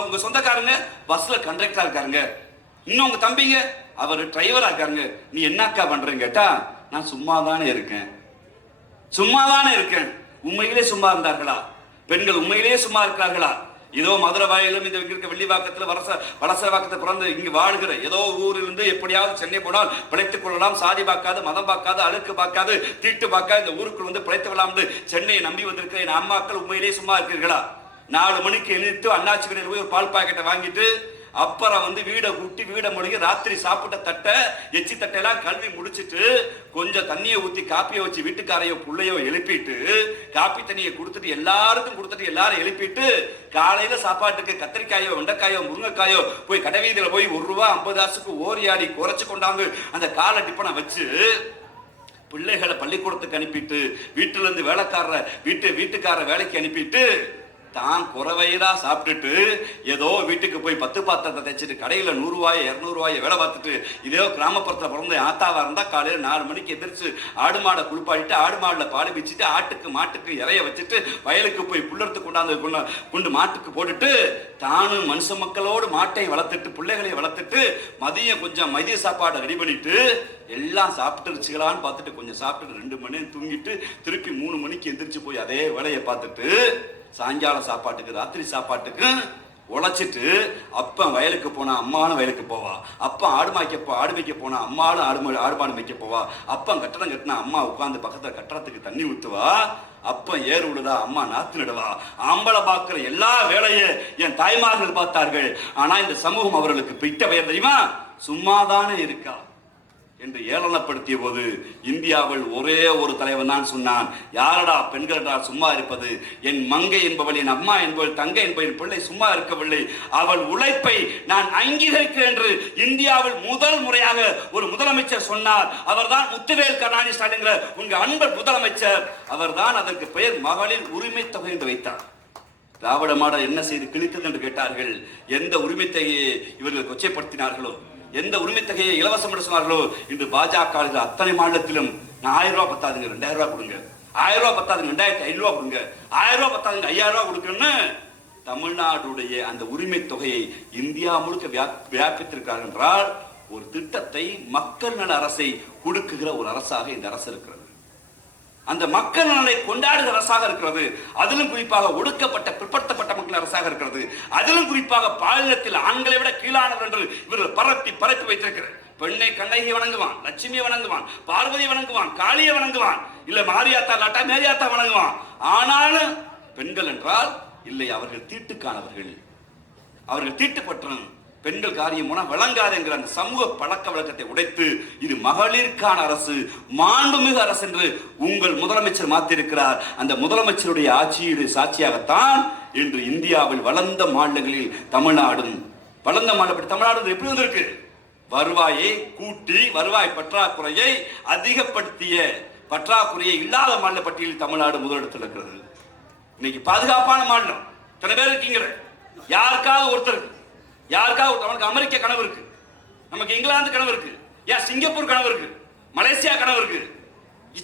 உங்க சொந்தக்காரங்க பஸ்ல கண்டக்டரா இருக்காருங்க. இன்னும் உங்க தம்பிங்க அவர் டிரைவரா இருக்காருங்க, நீ என்னக்கா பண்றேன்னு கேட்டா நான் சும்மாதானே இருக்கேன், சும்மாதானே இருக்கேன். உண்மையிலே சும்மா இருந்தார்களா? பெண்கள் உண்மையிலே சும்மா இருக்கிறார்களா? ஏதோ மதுரை வாயிலும் இந்த இருக்க வெள்ளிவாக்கத்தில் வலசரவாக்கத்தை பிறந்து இங்கு வாழ்கிற ஏதோ ஊரிலிருந்து எப்படியாவது சென்னை போனால் பிழைத்துக் கொள்ளலாம், சாதி பார்க்காது, மதம் பார்க்காது, அழுக்கு பார்க்காது, தீட்டு பார்க்காது, இந்த ஊருக்குள் வந்து பிழைத்து விடலாம் என்று சென்னையை நம்பி வந்திருக்கிற என் அம்மாக்கள் உண்மையிலே சும்மா இருக்கிறீர்களா? 4 மணிக்கு எழுத்து அண்ணாச்சி கடையில் போய் ஒரு பால் பாக்கெட்டை வாங்கிட்டு அப்புறம் வந்து வீடை கூட்டி வீடை மொழிகி ராத்திரி சாப்பிட்ட தட்டை எச்சி தட்டையெல்லாம் கல்வி முடிச்சுட்டு கொஞ்சம் தண்ணியை ஊற்றி காப்பியை வச்சு வீட்டுக்காரையோ புள்ளையோ எழுப்பிட்டு காப்பி தண்ணியை கொடுத்துட்டு எல்லாருக்கும் கொடுத்துட்டு எல்லாரும் எழுப்பிட்டு காலையில சாப்பாட்டுக்கு கத்திரிக்காயோ வெண்டைக்காயோ முருங்கைக்காயோ போய் கடைவீதியில போய் ₹1.50 ஓரியாடி குறைச்சு கொண்டாந்து அந்த காலை டிப்பனை வச்சு பிள்ளைகளை பள்ளிக்கூடத்துக்கு அனுப்பிட்டு வீட்டுல இருந்து வீட்டுக்கார வேலைக்கு அனுப்பிட்டு தான் குறவையதா சாப்பிட்டுட்டு ஏதோ வீட்டுக்கு போய் 10 பாத்திரத்தை தைச்சிட்டு கடையில் ₹100 வேலை பார்த்துட்டு இதே கிராமப்புறத்தில் பிறந்த ஆத்தாவா இருந்தா காலையில் 4 மணிக்கு எதிர்த்து ஆடு மாடை குளிப்பாடிட்டு ஆடு மாடில் பால் வச்சுட்டு ஆட்டுக்கு மாட்டுக்கு இறைய வச்சுட்டு வயலுக்கு போய் புல்லறுத்து கொண்டு மாட்டுக்கு போட்டுட்டு தானும் மனுஷ மக்களோடு மாட்டை வளர்த்துட்டு பிள்ளைகளை வளர்த்துட்டு மதியம் கொஞ்சம் மதிய சாப்பாடை ரெடி பண்ணிட்டு எல்லாம் சாப்பிட்டுருச்சுகளான்னு பார்த்துட்டு கொஞ்சம் சாப்பிட்டுட்டு 2 மணி நேரம் தூங்கிட்டு திருப்பி 3 மணிக்கு எந்திரிச்சு போய் அதே வேலையை பார்த்துட்டு சாயங்கால சாப்பாட்டுக்கு ராத்திரி சாப்பாட்டுக்கு உழைச்சிட்டு அப்பன் வயலுக்கு போனா அம்மானும் வயலுக்கு போவா, அப்பன் ஆடு மேய்க்க போனா அம்மாவும் ஆடு மாடு மேய்க்க போவா, அப்பன் கட்டடம் கட்டினா அம்மா உட்கார்ந்து பக்கத்துல கட்டடத்துக்கு தண்ணி ஊத்துவா, அப்பன் ஏறு விடுதா அம்மா நாத்து நடுவா. ஆம்பளை பார்க்கிற எல்லா வேலையை என் தாய்மார்கள் பார்த்தார்கள். ஆனா இந்த சமூகம் அவர்களுக்கு பிட்ட பெயர் தெரியுமா? சும்மாதானே இருக்கா என்று ஏளனப்படுத்திய போது இந்தியாவில் ஒரே ஒரு தலைவன் தான் சொன்னான், யாரடா பெண்களடா சும்மா இருப்பது? என் மங்கை என்பவள், என் அம்மா என்பவள், தங்கை என்பவள் பிள்ளை சும்மா இருக்கவில்லை, அவள் உழைப்பை நான் அங்கீகரிக்கிறேன் என்று இந்தியாவில் முதல் முறையாக ஒரு முதலமைச்சர் சொன்னார். அவர்தான் முத்துவேல் கருணாநிதி ஸ்டாலின் உங்க அன்பர் முதலமைச்சர். அவர்தான் அதற்கு பெயர் மகளிர் உரிமை தொகை என்று வைத்தார். திராவிட மாடல் என்ன செய்து கிழித்தது என்று கேட்டார்கள். எந்த உரிமை தொகையை இவர்கள் கொச்சைப்படுத்தினார்களோ, எந்த உரிமை தொகையை இலவசம் என்று சொன்னார்களோ, இன்று பாஜக அத்தனை மாநிலத்திலும் நான் ₹1000 பத்தாதுங்க, ₹2000 கொடுங்க, ₹1000 பத்தாதுங்க, ₹2500 கொடுங்க, ₹1000 பத்தாதுங்க, ₹5000 கொடுக்குன்னு தமிழ்நாடுடைய அந்த உரிமை தொகையை இந்தியா முழுக்க வியாபித்திருக்கிறார் என்றால் ஒரு திட்டத்தை மக்கள் நல அரசை கொடுக்குகிற ஒரு அரசாக இந்த அரசு இருக்கிறது. அந்த மக்கள் நலனை கொண்டாடுகிற அரசாக இருக்கிறது. அதிலும் குறிப்பாக ஒடுக்கப்பட்ட பிற்படுத்தப்பட்ட மக்கள் அரசாக இருக்கிறது. அதிலும் குறிப்பாக பாலினத்தில் ஆண்களை விட கீழானவர் என்று இவர்கள் பரப்பி வைத்திருக்கிறார். பெண்ணை கண்ணகி வணங்குவான், லட்சுமியை வணங்குவான், பார்வதி வணங்குவான், காளியை வணங்குவான், இல்ல மாரியாத்தா லாட்டா மேரியாத்தா வணங்குவான். ஆனாலும் பெண்கள் என்றால் இல்லை, அவர்கள் தீட்டுக்கானவர்கள், அவர்கள் தீட்டுப்பற்றன், பெண்கள் காரியம் போனா விளங்காது என்கிற அந்த சமூக பழக்க வழக்கத்தை உடைத்து இது மகளிருக்கான அரசு, மாண்புமிகு அரசு என்று உங்கள் முதலமைச்சர் மாற்றிருக்கிறார். அந்த முதலமைச்சருடைய ஆட்சியுடைய சாட்சியாகத்தான் இன்று இந்தியாவில் வளர்ந்த மாநிலங்களில் தமிழ்நாடும் வளர்ந்த மாநிலம். தமிழ்நாடு எப்படி வந்திருக்கு? வருவாயை கூட்டி வருவாய் பற்றாக்குறையை அதிகப்படுத்திய பற்றாக்குறையை இல்லாத மாநில பட்டியலில் தமிழ்நாடு முதலிடத்தில் இருக்கிறது. இன்னைக்கு பாதுகாப்பான மாநிலம் இத்தனை பேர் இருக்கீங்க. யாருக்காவது ஒருத்தருக்கு அவனுக்கு அமெரிக்க கனவு இருக்கு, நமக்கு இங்கிலாந்து கனவு இருக்கு, ஏன் சிங்கப்பூர் கனவு இருக்கு, மலேசியா கனவு இருக்கு.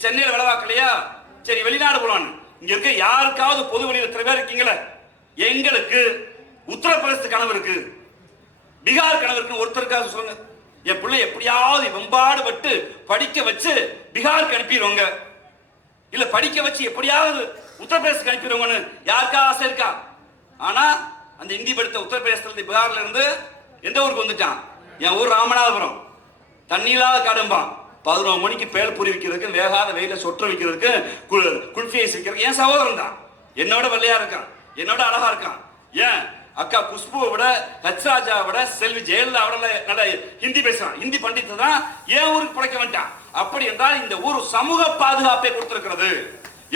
சென்னையில் வேலை பார்க்கலையா, சரி வெளிநாடு போலான்னு. இங்க இருக்க யாருக்காவது பொது வழியில் இத்தனை பேர் இருக்கீங்களே, எங்களுக்கு உத்தரப்பிரதேச கனவு இருக்கு, பீகார் கனவு இருக்கு. ஒருத்தருக்காக சொல்லுங்க, என் பிள்ளை எப்படியாவது வெம்பாடுபட்டு படிக்க வச்சு பீகாருக்கு அனுப்பிடுவாங்க, இல்ல படிக்க வச்சு எப்படியாவது உத்தரப்பிரதேசத்துக்கு அனுப்பிடுவாங்கன்னு யாருக்கா ஆசை இருக்கா? ஆனா அந்த இந்தி படித்த உத்தரப்பிரதேசத்துல பீகார்ல இருந்து எந்த ஊருக்கு வந்துட்டான்? என் ஊர் ராமநாதபுரம். தண்ணி இல்லாத கடும்பான். 11 மணிக்கு பேல் பூரி விற்கிறதுக்கு, வேகாத வெயில சொற்ற விற்கிறதுக்கு, குல்ஃபி ஐஸ் விற்கிறதுக்கு என் சகோதரன் தான். என்னோட வெள்ளையா இருக்கான், என்னோட அழகா இருக்கான். ஏன் அக்கா குஷ்புவை விட, ஹச்ராஜாவை விட, செல்வி ஜெயலலிதாவோட நல்ல ஹிந்தி பேசுறான். ஹிந்தி பண்டித்து தான் ஏன் ஊருக்கு படைக்க வேண்டாம். அப்படி என்றால் இந்த ஊர் சமூக பாதுகாப்பை கொடுத்திருக்கிறது,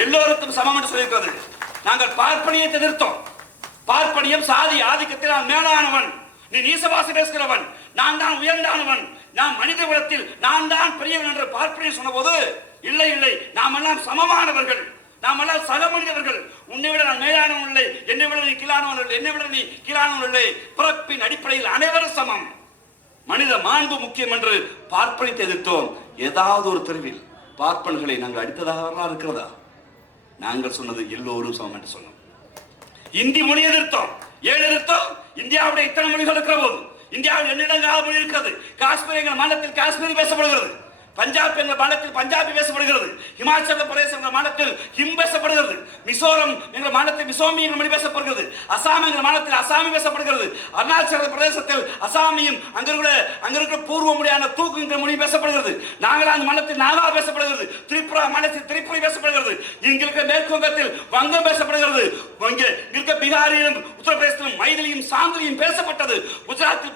எல்லோருக்கும் சமம் என்று சொல்லியிருக்கிறது. நாங்கள் பார்ப்பனியத்தை எதிர்த்தோம். பார்ப்பனியம் சாதி ஆதிக்கத்தில் நான் மேலானவன், நீ நீசவாசி பேசுகிறவன், நான் தான் உயர்ந்தானவன், நான் மனித குலத்தில் நான் தான் பெரியவன் என்று பார்ப்பனியம் சொன்ன போது, இல்லை இல்லை, நாம் எல்லாம் சமமானவர்கள், நாம் எல்லாம் சக மனிதர்கள், உன்னை விட நான் மேலானவன் இல்லை, என்னை விட நீ கீழானவன் இல்லை, என்னை விட நீ கீழானவன் இல்லை, பிறப்பின் அடிப்படையில் அனைவரும் சமம், மனித மாண்பு முக்கியம் என்று பார்ப்பனியத்தை எதிர்த்தோம். ஏதாவது ஒரு தெருவில் பார்ப்பன்களை நாங்கள் அடித்ததாக இருக்கிறதா? நாங்கள் சொன்னது எல்லோரும் சமம் என்று சொன்னோம். இந்தி மொழி எதிர்த்தோம். ஏன் எதிர்த்தோம்? இந்தியாவுடைய இத்தனை மொழிகள் இருக்கிற போது இந்தியாவில் எண்ணிடங்காத மொழி இருக்கிறது. காஷ்மீர் எங்கள் மாநிலத்தில் காஷ்மீரி பேசப்படுகிறது. பஞ்சாப் என்ற மாநிலத்தில் பஞ்சாபி பேசப்படுகிறது. இமாச்சல பிரதேச என்ற மாநிலத்தில் ஹிம் பேசப்படுகிறது. மிசோரம் என்ற மாநிலத்தில் மிசோமி என்ற மொழி பேசப்படுகிறது. அசாம் என்ற மாநிலத்தில் அசாமி பேசப்படுகிறது. அருணாச்சல பிரதேசத்தில் அசாமியும் அங்கிருக்கிற பூர்வ மொழியான தூக்கு என்ற மொழி பேசப்படுகிறது. நாகாலாந்து மாநிலத்தில் நாகா பேசப்படுகிறது. திரிபுரா மாநிலத்தில் திரிபுரி பேசப்படுகிறது. இங்க இருக்கிற மேற்கு வங்கத்தில் வங்கம் பேசப்படுகிறது. இங்க இருக்க பீகாரிலும் உத்தரப்பிரதேசத்திலும் மைதிலியும் சாந்திரியும் பேசப்பட்டது. குஜராத்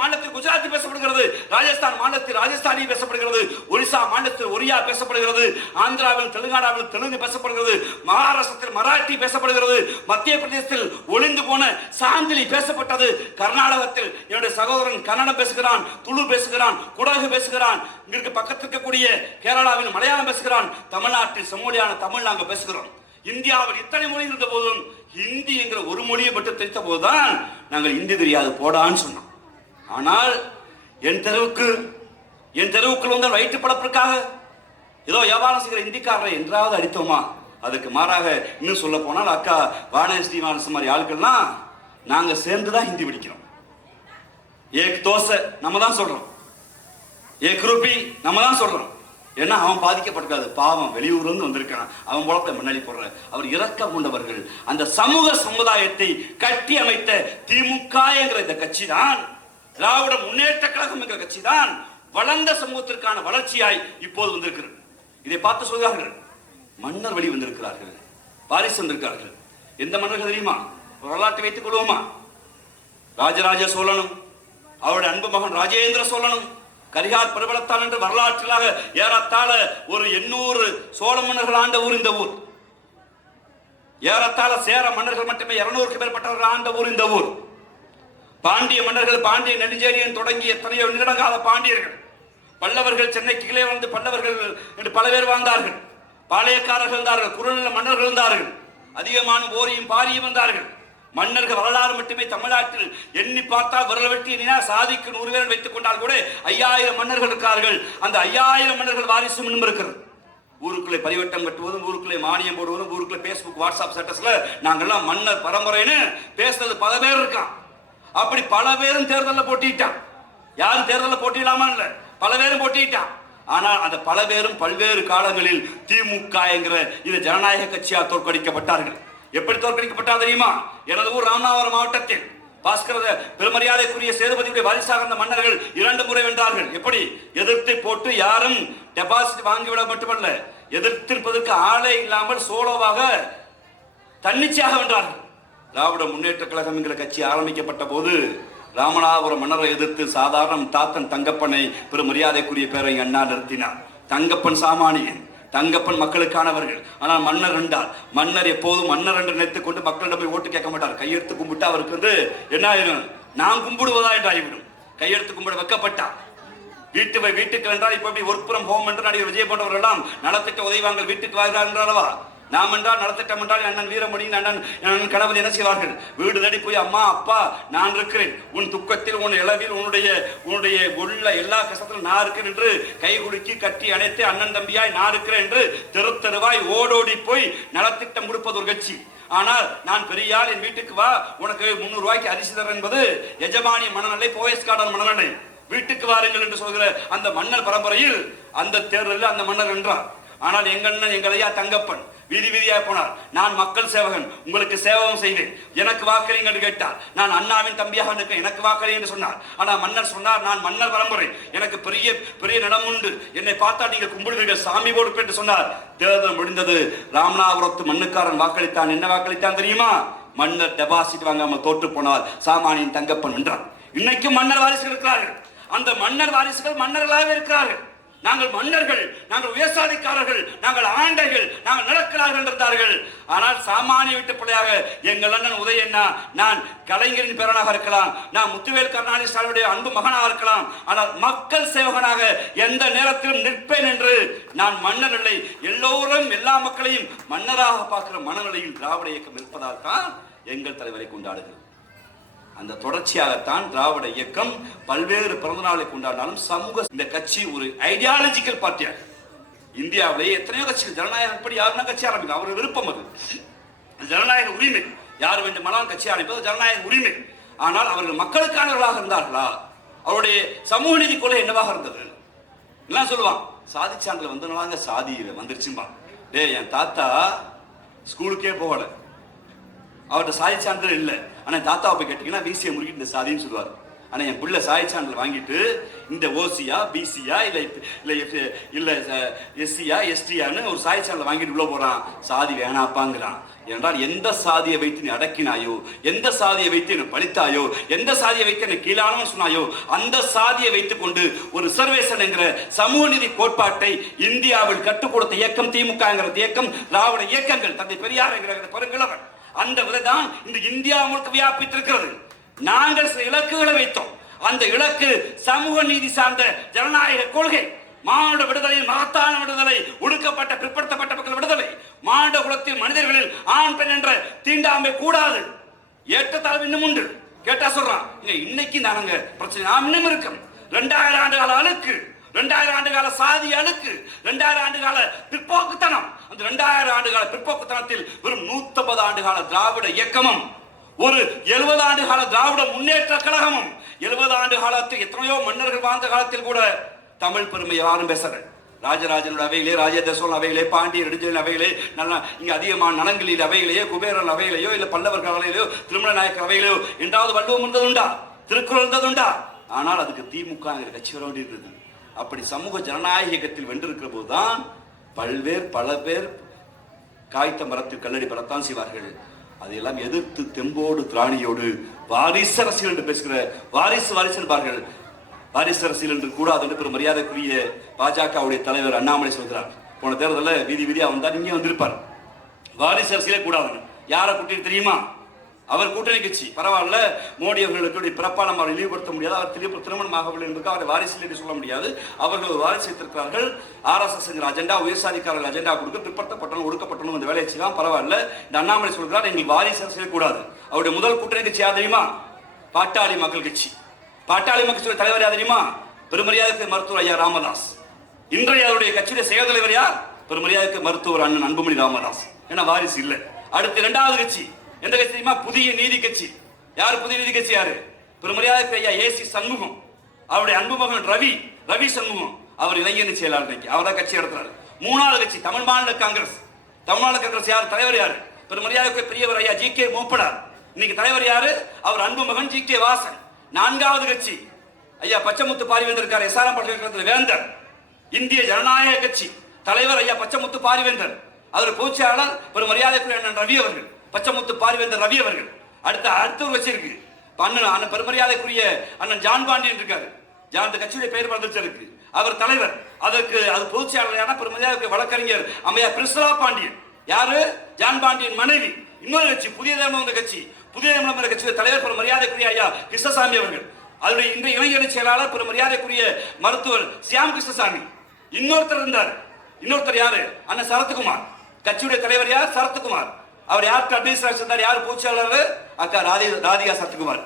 மாநிலத்தில் குஜராத்தி பேசப்படுகிறது. ராஜஸ்தான் மாநிலத்தில் ராஜஸ்தானி பேசப்படுகிறது. ஒரிசா மாநிலத்தில் ஒரியா பேசப்படுகிறது. ஆந்திராவில் தெலுங்கானாவில் தெலுங்கு பேசப்படுகிறது. மகாராஷ்டிரத்தில் மராட்டி பேசப்படுகிறது. மத்திய பிரதேசத்தில் ஒளிந்து போன சாந்திலி பேசப்பட்டது. கர்நாடகத்தில் என்னுடைய சகோதரன் கன்னடம் பேசுகிறான், துளு பேசுகிறான், குடகு பேசுகிறான். இங்கு பக்கத்தில் இருக்கக்கூடிய கேரளாவில் மலையாளம் பேசுகிறான். தமிழ்நாட்டில் செம்மொழியான தமிழ் நாங்கள் பேசுகிறோம். இந்தியாவில் இத்தனை மொழி இருந்த போதும் ஹிந்தி என்கிற ஒரு மொழியை மட்டும் தெரிந்த போதுதான் நாங்கள் ஹிந்தி தெரியாது போடான்னு சொன்னோம். ஆனால் என் தெருவுக்குள் வந்து வயிற்று பழப்பிற்காக ஏதோ வியாபாரம் செய்கிற இந்திக்காரரை என்றாவது அடித்தோமா? அதுக்கு மாறாக இன்னும் சொல்ல போனால் அக்கா வானதி ஸ்ரீனிவாசன் மாதிரி ஆட்கள்லாம் நாங்க சேர்ந்துதான் ஹிந்தி படிக்கிறோம். ஏக் தோசை நம்ம தான் சொல்றோம், ஏக் ரூபி நம்ம தான் சொல்றோம். ஏன்னா அவன் பாதிக்கப்பட்டிருக்காது, பாவம் வெளியூர்ல இருந்து வந்திருக்கான், அவன் போலத்தை முன்னாடி போடுற அவர் இரக்கம் கொண்டவர்கள். அந்த சமூக சமுதாயத்தை கட்டி அமைத்த திமுக என்கிற இந்த கட்சி தான், திராவிட முன்னேற்ற கழகம் என்கிற கட்சி தான் வளர்ந்த சமூகத்திற்கான வளர்ச்சியாய் இப்போது வந்திருக்கிறது. இதை பார்த்து சொல்கிறார்கள், மன்னர் வழி வந்திருக்கிறார்கள், வாரிசு வந்திருக்கிறார்கள். எந்த மன்னர்கள் தெரியுமா? வரலாற்றை வைத்துக் கொள்வோமா? ராஜராஜ சோழனும் அவருடைய அன்பு மகன் ராஜேந்திர சோழனும் கரிகால் பிரபலத்தான் என்று வரலாற்றிலாக ஏறத்தாழ ஒரு 800 சோழ மன்னர்கள் ஆண்ட ஊர் இந்த ஊர். ஏறத்தாழ சேர மன்னர்கள் மட்டுமே 200க்கு மேற்பட்டவர்கள் ஆண்ட ஊர் இந்த ஊர். பாண்டிய மன்னர்கள், பாண்டிய நெடுஞ்செழியன் தொடங்கி எத்தனையோ நிலங்கால பாண்டியர்கள், பல்லவர்கள் சென்னைக்கு கீழே வந்து பல்லவர்கள் என்று பல பேர் வாழ்ந்தார்கள். பாளையக்காரர்கள் இருந்தார்கள், குறுநில மன்னர்கள் இருந்தார்கள், அதிகமான ஓரியும் பாரியும் இருந்தார்கள். மன்னர்கள் வரலாறு மட்டுமே தமிழ்நாட்டில் எண்ணி பார்த்தால் விரல் வெட்டி எண்ணினா சாதிக்கு 100 பேர் வைத்துக் கொண்டால் கூட 5000 மன்னர்கள் இருக்கிறார்கள். அந்த 5000 மன்னர்கள் வாரிசும் இன்னும் இருக்கிறது. ஊருக்குள்ளே பரிவட்டம் கட்டுவதும், ஊருக்குள்ளே மானியம் போடுவதும், ஊருக்குள்ளே பேஸ்புக் வாட்ஸ்அப் ஸ்டேட்டஸ்ல நாங்கெல்லாம் மன்னர் பரம்பரைன்னு பேசுறது பல பேர் இருக்கான். அப்படி பல பேரும் தேர்தலில் போட்டிட்டான். யாரும் தேர்தலில் போட்டியிடாம இல்ல, பல பேரும் போட்டிட்டான். ஆனால் அந்த பல பேரும் பல்வேறு காலங்களில் திமுக என்கிற இந்த ஜனநாயக கட்சியால் தோற்கடிக்கப்பட்டார்கள். எப்படி தோற்கடிக்கப்பட்டா தெரியுமா? எனது ஊர் ராமநாதபுரம் மாவட்டத்தில் பாஸ்கர பெருமரியாதைக்குரிய சேதுபதியுடைய வாரிசாக அந்த மன்னர்கள் 2 முறை வென்றார்கள். எப்படி? எதிர்த்து போட்டு யாரும் டெபாசிட் வாங்கிவிட மட்டுமல்ல, எதிர்த்திருப்பதற்கு ஆளே இல்லாமல் சோலோவாக தன்னிச்சையாக வென்றார்கள். திராவிட முன்னேற்ற கழகம் என்கிற கட்சி ஆரம்பிக்கப்பட்ட போது ராமநாதபுரம் மன்னரை எதிர்த்து சாதாரண தாத்தன் தங்கப்பனை பெருமரியாதைக்குரிய பேரை அண்ணா நிறுத்தினார். தங்கப்பன் சாமானியன், தங்கப்பன் மக்களுக்கானவர்கள். ஆனால் மன்னர் என்றால் மன்னர் எப்போதும் மன்னர் என்று நினைத்துக் கொண்டு மக்களிடம் போய் ஓட்டு கேட்க மாட்டார். கையெடுத்து கும்பிட்டு அவருக்கு வந்து என்ன ஆயிரும்? நான் கும்பிடுவதா என்று ஆகிவிடும். கையெடுத்து கும்பிட வைக்கப்பட்டார். வீட்டுக்கு என்றால் இப்ப எப்படி ஒர்க் ஃப்ரம் ஹோம் என்று நடிகர் விஜய் போன்றவர்கள் எல்லாம் நலத்திட்ட உதவி வாங்கல் வீட்டுக்கு வருகிறார் என்றாலவா? நாம் என்றால் நலத்திட்டம் என்றால் அண்ணன் வீரமணி அண்ணன் கணவன் என்ன செய்வார்கள்? வீடு தேடி போய் அம்மா அப்பா நான் இருக்கிறேன், உன் துக்கத்தில் உன் இளவில் உன்னுடைய உள்ள எல்லா கஷ்டத்திலும் நான் இருக்கிறேன் என்று கை குலுக்கி கட்டி அணைத்து அண்ணன் தம்பியாய் நான் இருக்கிறேன் என்று தெருவாய் ஓடோடி போய் நலத்திட்டம் கொடுப்பது ஒரு கட்சி. ஆனால் நான் பெரியாள், என் வீட்டுக்கு வா, உனக்கு 300 ரூபாய்க்கு அரிசி தர என்பது எஜமானி மனநிலை, போயஸ்கார்டன் மனநிலை. வீட்டுக்கு வாருங்கள் என்று சொல்கிற அந்த மன்னர் பரம்பரையில் அந்த தேர்தலில் அந்த மன்னர் என்றார். ஆனால் எங்கள் ஐயா தங்கப்பன் வீதியா போனார். நான் மக்கள் சேவகன், உங்களுக்கு சேவகம் செய்வேன், எனக்கு வாக்களிங்க என்று கேட்டார். நான் அண்ணாவின் தம்பியாக இருக்கேன், எனக்கு வாக்களி என்று சொன்னார். ஆனால் மன்னர் சொன்னார், நான் மன்னர் பரம்பரை, எனக்கு பெரிய பெரிய நிலம் உண்டு, என்னை பார்த்தா நீங்கள் கும்பிடுவீர்கள், சாமி போடுப்பேன் என்று சொன்னார். தேர்தல் முடிந்தது. ராமநாதபுரத்து மண்ணுக்காரன் வாக்களித்தான். என்ன வாக்களித்தான் தெரியுமா? மன்னர் டெபாசிட் வாங்காமல் தோற்று போனால் சாமானியின் தங்கப்பன் என்றார். இன்னைக்கும் மன்னர் வாரிசுகள் இருக்கிறார்கள். அந்த மன்னர் வாரிசுகள் மன்னர்களாக இருக்கிறார்கள். நாங்கள் மன்னர்கள், நாங்கள் உயர்சாதிக்காரர்கள், நாங்கள் ஆண்டைகள், நாங்கள் நடக்கிறார்கள் இருந்தார்கள். ஆனால் சாமானிய வீட்டு பிள்ளையாக எங்கள் அண்ணன் உதயண்ணா, நான் கலைஞரின் பேரனாக இருக்கலாம், நான் முத்துவேல் கருணாநிதி ஸ்டாலினுடைய அன்பு மகனாக இருக்கலாம், ஆனால் மக்கள் சேவகனாக எந்த நேரத்திலும் நிற்பேன் என்று நான் மன்னர் இல்லை, எல்லோரும் எல்லா மக்களையும் மன்னராக பார்க்கிற மனநிலையில் திராவிட இயக்கம் இருப்பதால் தான் எங்கள் தலைவரை கொண்டாடுகிறது. அந்த தொடர்ச்சியாகத்தான் திராவிட இயக்கம் பல்வேறு பிறந்த நாளை கொண்டாடினாலும் சமூக இந்த கட்சி ஒரு ஐடியாலஜிக்கல் பார்ட்டியாக இந்தியாவிலேயே எத்தனையோ கட்சிகள் ஜனநாயகம் எப்படி யாருன்னா கட்சி ஆரம்பிக்கும், அவர் விருப்பம், அது ஜனநாயக உரிமை. யார் வேண்டுமானாலும் கட்சி ஆரம்பிப்பது ஜனநாயக உரிமை. ஆனால் அவர்கள் மக்களுக்கானவர்களாக இருந்தார்களா? அவருடைய சமூக நீதி கொள்கை என்னவாக இருந்தது? எல்லாம் சொல்லுவான், சாதி சான்றிதழ் வந்தனவாங்க, சாதி வந்துருச்சும்பா. என் தாத்தா ஸ்கூலுக்கே போகல, அவர்கிட்ட சாதி சான்றிதழ் இல்லை. ஆனா தாத்தாவை போய் கேட்டீங்கன்னா வீசியை முறுக்கிட்டு இந்த சாதின்னு சொல்லுவார். ஆனா என் பிள்ளை சாதி சான்றிதழ் வாங்கிட்டு இந்த ஓசியா பிசியா இல்ல எஸ்சியா எஸ்டியான்னு ஒரு சாதி சான்றிதழ் வாங்கிட்டு உள்ள போறான். சாதி வேணாப்பாங்கிறான். என்றால் எந்த சாதியை வைத்து நீ அடக்கினாயோ, எந்த சாதியை வைத்து என்னை பழித்தாயோ, எந்த சாதியை வைத்து என்னை கீழானவன் சொன்னாயோ, அந்த சாதியை வைத்துக் கொண்டு ஒரு ரிசர்வேஷன் என்கிற சமூக நீதி கோட்பாட்டை இந்தியாவில் கற்றுக் கொடுத்த இயக்கம் திமுக இயக்கம், திராவிட இயக்கங்கள், தந்தை பெரியார் என்கிற பெருங்கிழவன். அந்த விதை தான் இந்த இந்தியா முழுக்க வியாபித்திருக்கிறது. நாங்கள் சில இலக்குகளை வைத்தோம். அந்த இலக்கு சமூக நீதி சார்ந்த ஜனநாயக கொள்கை, மானுட விடுதலை, மகத்தான விடுதலை, ஒடுக்கப்பட்ட பிற்படுத்தப்பட்ட மக்கள் விடுதலை, மானுட குலத்தில் மனிதர்களில் ஆண் பெண் என்ற தீண்டாமை கூடாது. ஏற்றத்தாழ்வு இன்னும் உண்டு. கேட்டா சொல்றான், இன்னைக்கு நாங்க பிரச்சனை நாம் இன்னும் இருக்கோம். 2000 ஆண்டு கால அழுக்கு, 2000 ஆண்டு கால சாதி அழுக்கு, 2000 ஆண்டு கால பிற்போக்குத்தனம். அந்த 2000 ஆண்டு கால பிற்போக்குத்தனத்தில் வெறும் 150 ஆண்டு கால திராவிட இயக்கமும், ஒரு 70 ஆண்டு கால திராவிட முன்னேற்ற கழகமும், 70 ஆண்டு காலத்தில் எத்தனையோ மன்னர்கள் வாழ்ந்த காலத்தில் கூட தமிழ் பெருமை யாரும் பேசல. ராஜராஜனோட அவையிலே, ராஜேந்திர சோழன் அவையிலே, பாண்டிய நெடுஞ்செழியன் அவையிலே, நல்லா இங்க அதிகமான நலங்களில் அவையிலேயோ, குபேரன் அவையிலேயோ, இல்ல பல்லவர்கள் அவையிலேயோ, திருமண நாயக்கர் அவையிலேயோ என்றாவது வள்ளுவம் இருந்ததுண்டா, திருக்குறள் இருந்ததுண்டா? ஆனால் அதுக்கு திமுக கட்சி வர வேண்டியிருந்தது. அப்படி சமூக ஜனநாயக இயக்கத்தில் வென்றிருக்கிற போதுதான் பல பேர் காய்த்த மரத்தில் கல்லடி பலத்தான் செய்வார்கள். அதையெல்லாம் எதிர்த்து தெம்போடு திராணியோடு வாரிசு அரசியல் என்று பேசுகிற வாரிசு என்பார்கள். வாரிசு அரசியல் என்று கூடாது என்று பெரும் மரியாதைக்குரிய பாஜகவுடைய தலைவர் அண்ணாமலை சொல்கிறார். போன தேர்தலில் வீதியா வந்தார், இங்கே வந்திருப்பார். வாரிசு அரசியலே கூடாது. யாரை கூட்டணி தெரியுமா? அவர் கூட்டணி கட்சி. பரவாயில்ல, மோடி அவர்களுக்கு பிறப்பால் நம்ம இழிவுபடுத்த முடியாது. அவர் திருமணமாகவில்லை என்பது அவர் வாரிசு என்று சொல்ல முடியாது. அவர்கள் வாரிசு வைத்திருக்கிறார்கள். RSS அஜெண்டா, உயர்சாதிக்காரர்கள் அஜெண்டா கொடுக்க பிற்படுத்தப்பட்டனும் ஒடுக்கப்பட்டனும் இந்த வேலையை செய்யலாம். பரவாயில்ல, இந்த அண்ணாமலை சொல்கிறார் எங்கள் வாரிசு அரசியல் கூடாது. அவருடைய முதல் கூட்டணி கட்சி யார் தெரியுமா? பாட்டாளி மக்கள் கட்சி. பாட்டாளி மக்கள் கட்சியுடைய தலைவர் யார் தெரியுமா? பெருமரியாதைக்கு மருத்துவர் ஐயா ராமதாஸ். இன்றைய அவருடைய கட்சியுடைய செயல் தலைவர் யார்? பெருமரியாதைக்கு மருத்துவர் அண்ணன் அன்புமணி ராமதாஸ். ஏன்னா வாரிசு இல்லை. அடுத்து 2வது கட்சி எந்த கட்சி தெரியுமா? புதிய நீதி கட்சி. யாரு புதிய நீதி கட்சி? யாரு? பெருமரியாதைக்கு ஐயா AC சண்முகம். அவருடைய அன்பு மகன் ரவி சண்முகம். அவர் இளைஞரணி செயலாளர். அவர் தான் கட்சி நடத்துறாரு. 3வது கட்சி தமிழ் மாநில காங்கிரஸ். தமிழ்நாடு காங்கிரஸ் யார் தலைவர்? யாரு? பெருமரியாதைக்கு பெரியவர் ஐயா GK மூப்பனார். இன்னைக்கு தலைவர் யாரு? அவர் அன்பு மகன் GK வாசன். 4வது கட்சி ஐயா பச்சமுத்து பாரிவேந்தர் இருக்கார். SRM பல்கலைக்கழகத்தில் வேந்தர். இந்திய ஜனநாயக கட்சி தலைவர் ஐயா பச்சமுத்து பாரிவேந்தர். அவர் பொதுச்செயலாளர் பெருமரியாதைக்குரிய அண்ணன் ரவி அவர்கள், பச்சமுத்து பாரிவேந்தர் ரவி அவர்கள். அடுத்த ஒரு கட்சி இருக்கு, அண்ணன் பெருமரியாதைக்குரிய அண்ணன் ஜான் பாண்டியன் இருக்காரு. அந்த கட்சியுடைய பெயர் இருக்கு. அவர் தலைவர். அதற்கு அது பொதுச்செயலாளரான பெருமரியாதைக்குரிய வழக்கறிஞர் அம்மையார் பிரிஸ்லா பாண்டியன். யாரு? ஜான் பாண்டியன் மனைவி. இன்னொரு கட்சி புதிய தமிழகம் கட்சி. புதிய தமிழகம் கட்சியுடைய தலைவர் பெருமரியாதைக்குரிய ஐயா கிருஷ்ணசாமி அவர்கள். அவருடைய இன்றைய இளைஞரணி செயலாளர் பெருமரியாதைக்குரிய மருத்துவர் சியாம் கிருஷ்ணசாமி. இன்னொருத்தர் யாரு? அண்ணன் சரத்குமார். கட்சியுடைய தலைவர் யார்? சரத்குமார். அவர் யாருக்கு அட்மினிஸ்ட்ரேஷன் இருந்தார்? யார் பொதுச்செயலாளர்? அக்கா ராதிகா சரத்குமார்.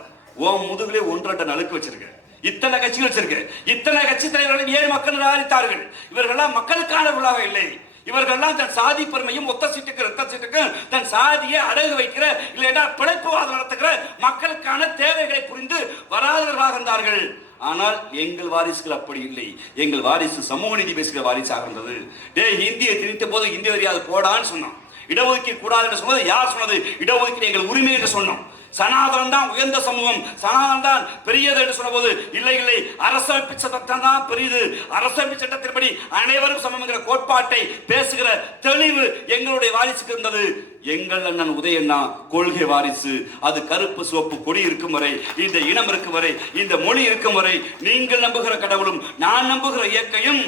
முதுகிலே 1-2 நலுக்கு வச்சிருக்கு. இத்தனை கட்சிகள் வச்சிருக்கு. இத்தனை கட்சி தலைவர்கள் ஏன் மக்கள் நிராகரித்தார்கள்? இவர்கள்லாம் மக்களுக்கானவர்களாக இல்லை. இவர்கள்லாம் தன் சாதி பெருமையும் ஒத்த சீட்டுக்கு தன் சாதியை அடகு வைக்கிற, இல்லைன்னா பிழைப்புவாதம் நடத்துகிற மக்களுக்கான தேவைகளை புரிந்து வராதவர்களாக இருந்தார்கள். ஆனால் எங்கள் வாரிசுகள் அப்படி இல்லை. எங்கள் வாரிசு சமூக நீதி பேசுகிற வாரிசாக இருந்தது. இந்தியை திணித்த போது இந்திய வரியாது போடான்னு சொன்னோம். இடஒதுக்கீடு கூடாது என்று சொன்னது யார் சொன்னது? இடஒதுக்கீடு எங்கள் உரிமை என்று சொன்னோம். சனாதனம் தான் உயர்ந்த சமூகம், சனாதனம் தான் பெரியது என்று சொன்ன போது இல்லை, அரசமைப்பு சட்டம் தான் பெரியது, அரசமைப்பு சட்டத்தின்படி அனைவரும் சமம் என்கிற கோட்பாட்டை பேசுகிற தெளிவு எங்களுடைய வாரிசுக்கு இருந்தது. எங்கள் அண்ணன் உதயண்ணா கொள்கை வாரிசு. அது கருப்பு சிவப்பு கொடி இருக்கும் வரை, இந்த இனம் இருக்கும் வரை, இந்த மொழி இருக்கும் வரை, நீங்கள் நம்புகிற கடவுளும் நான் நம்புகிற இயற்கையும்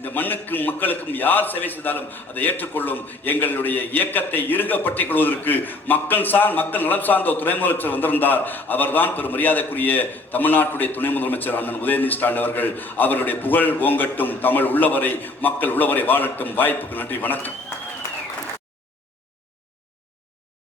இந்த மண்ணுக்கும் மக்களுக்கும் யார் சேவை செய்தாலும் அதை ஏற்றுக்கொள்ளும். எங்களுடைய இயக்கத்தை இறுக பற்றிக் கொள்வதற்கு மக்கள் நலம் சார்ந்த துணை முதலமைச்சர் வந்திருந்தார். அவர்தான் பெரும் மரியாதைக்குரிய தமிழ்நாட்டுடைய துணை முதலமைச்சர் அண்ணன் உதயநிதி ஸ்டாலின் அவர்கள். அவருடைய புகழ் ஓங்கட்டும், தமிழ் உள்ளவரை, மக்கள் உள்ளவரை வாழட்டும். வாய்ப்புக்கு நன்றி, வணக்கம்.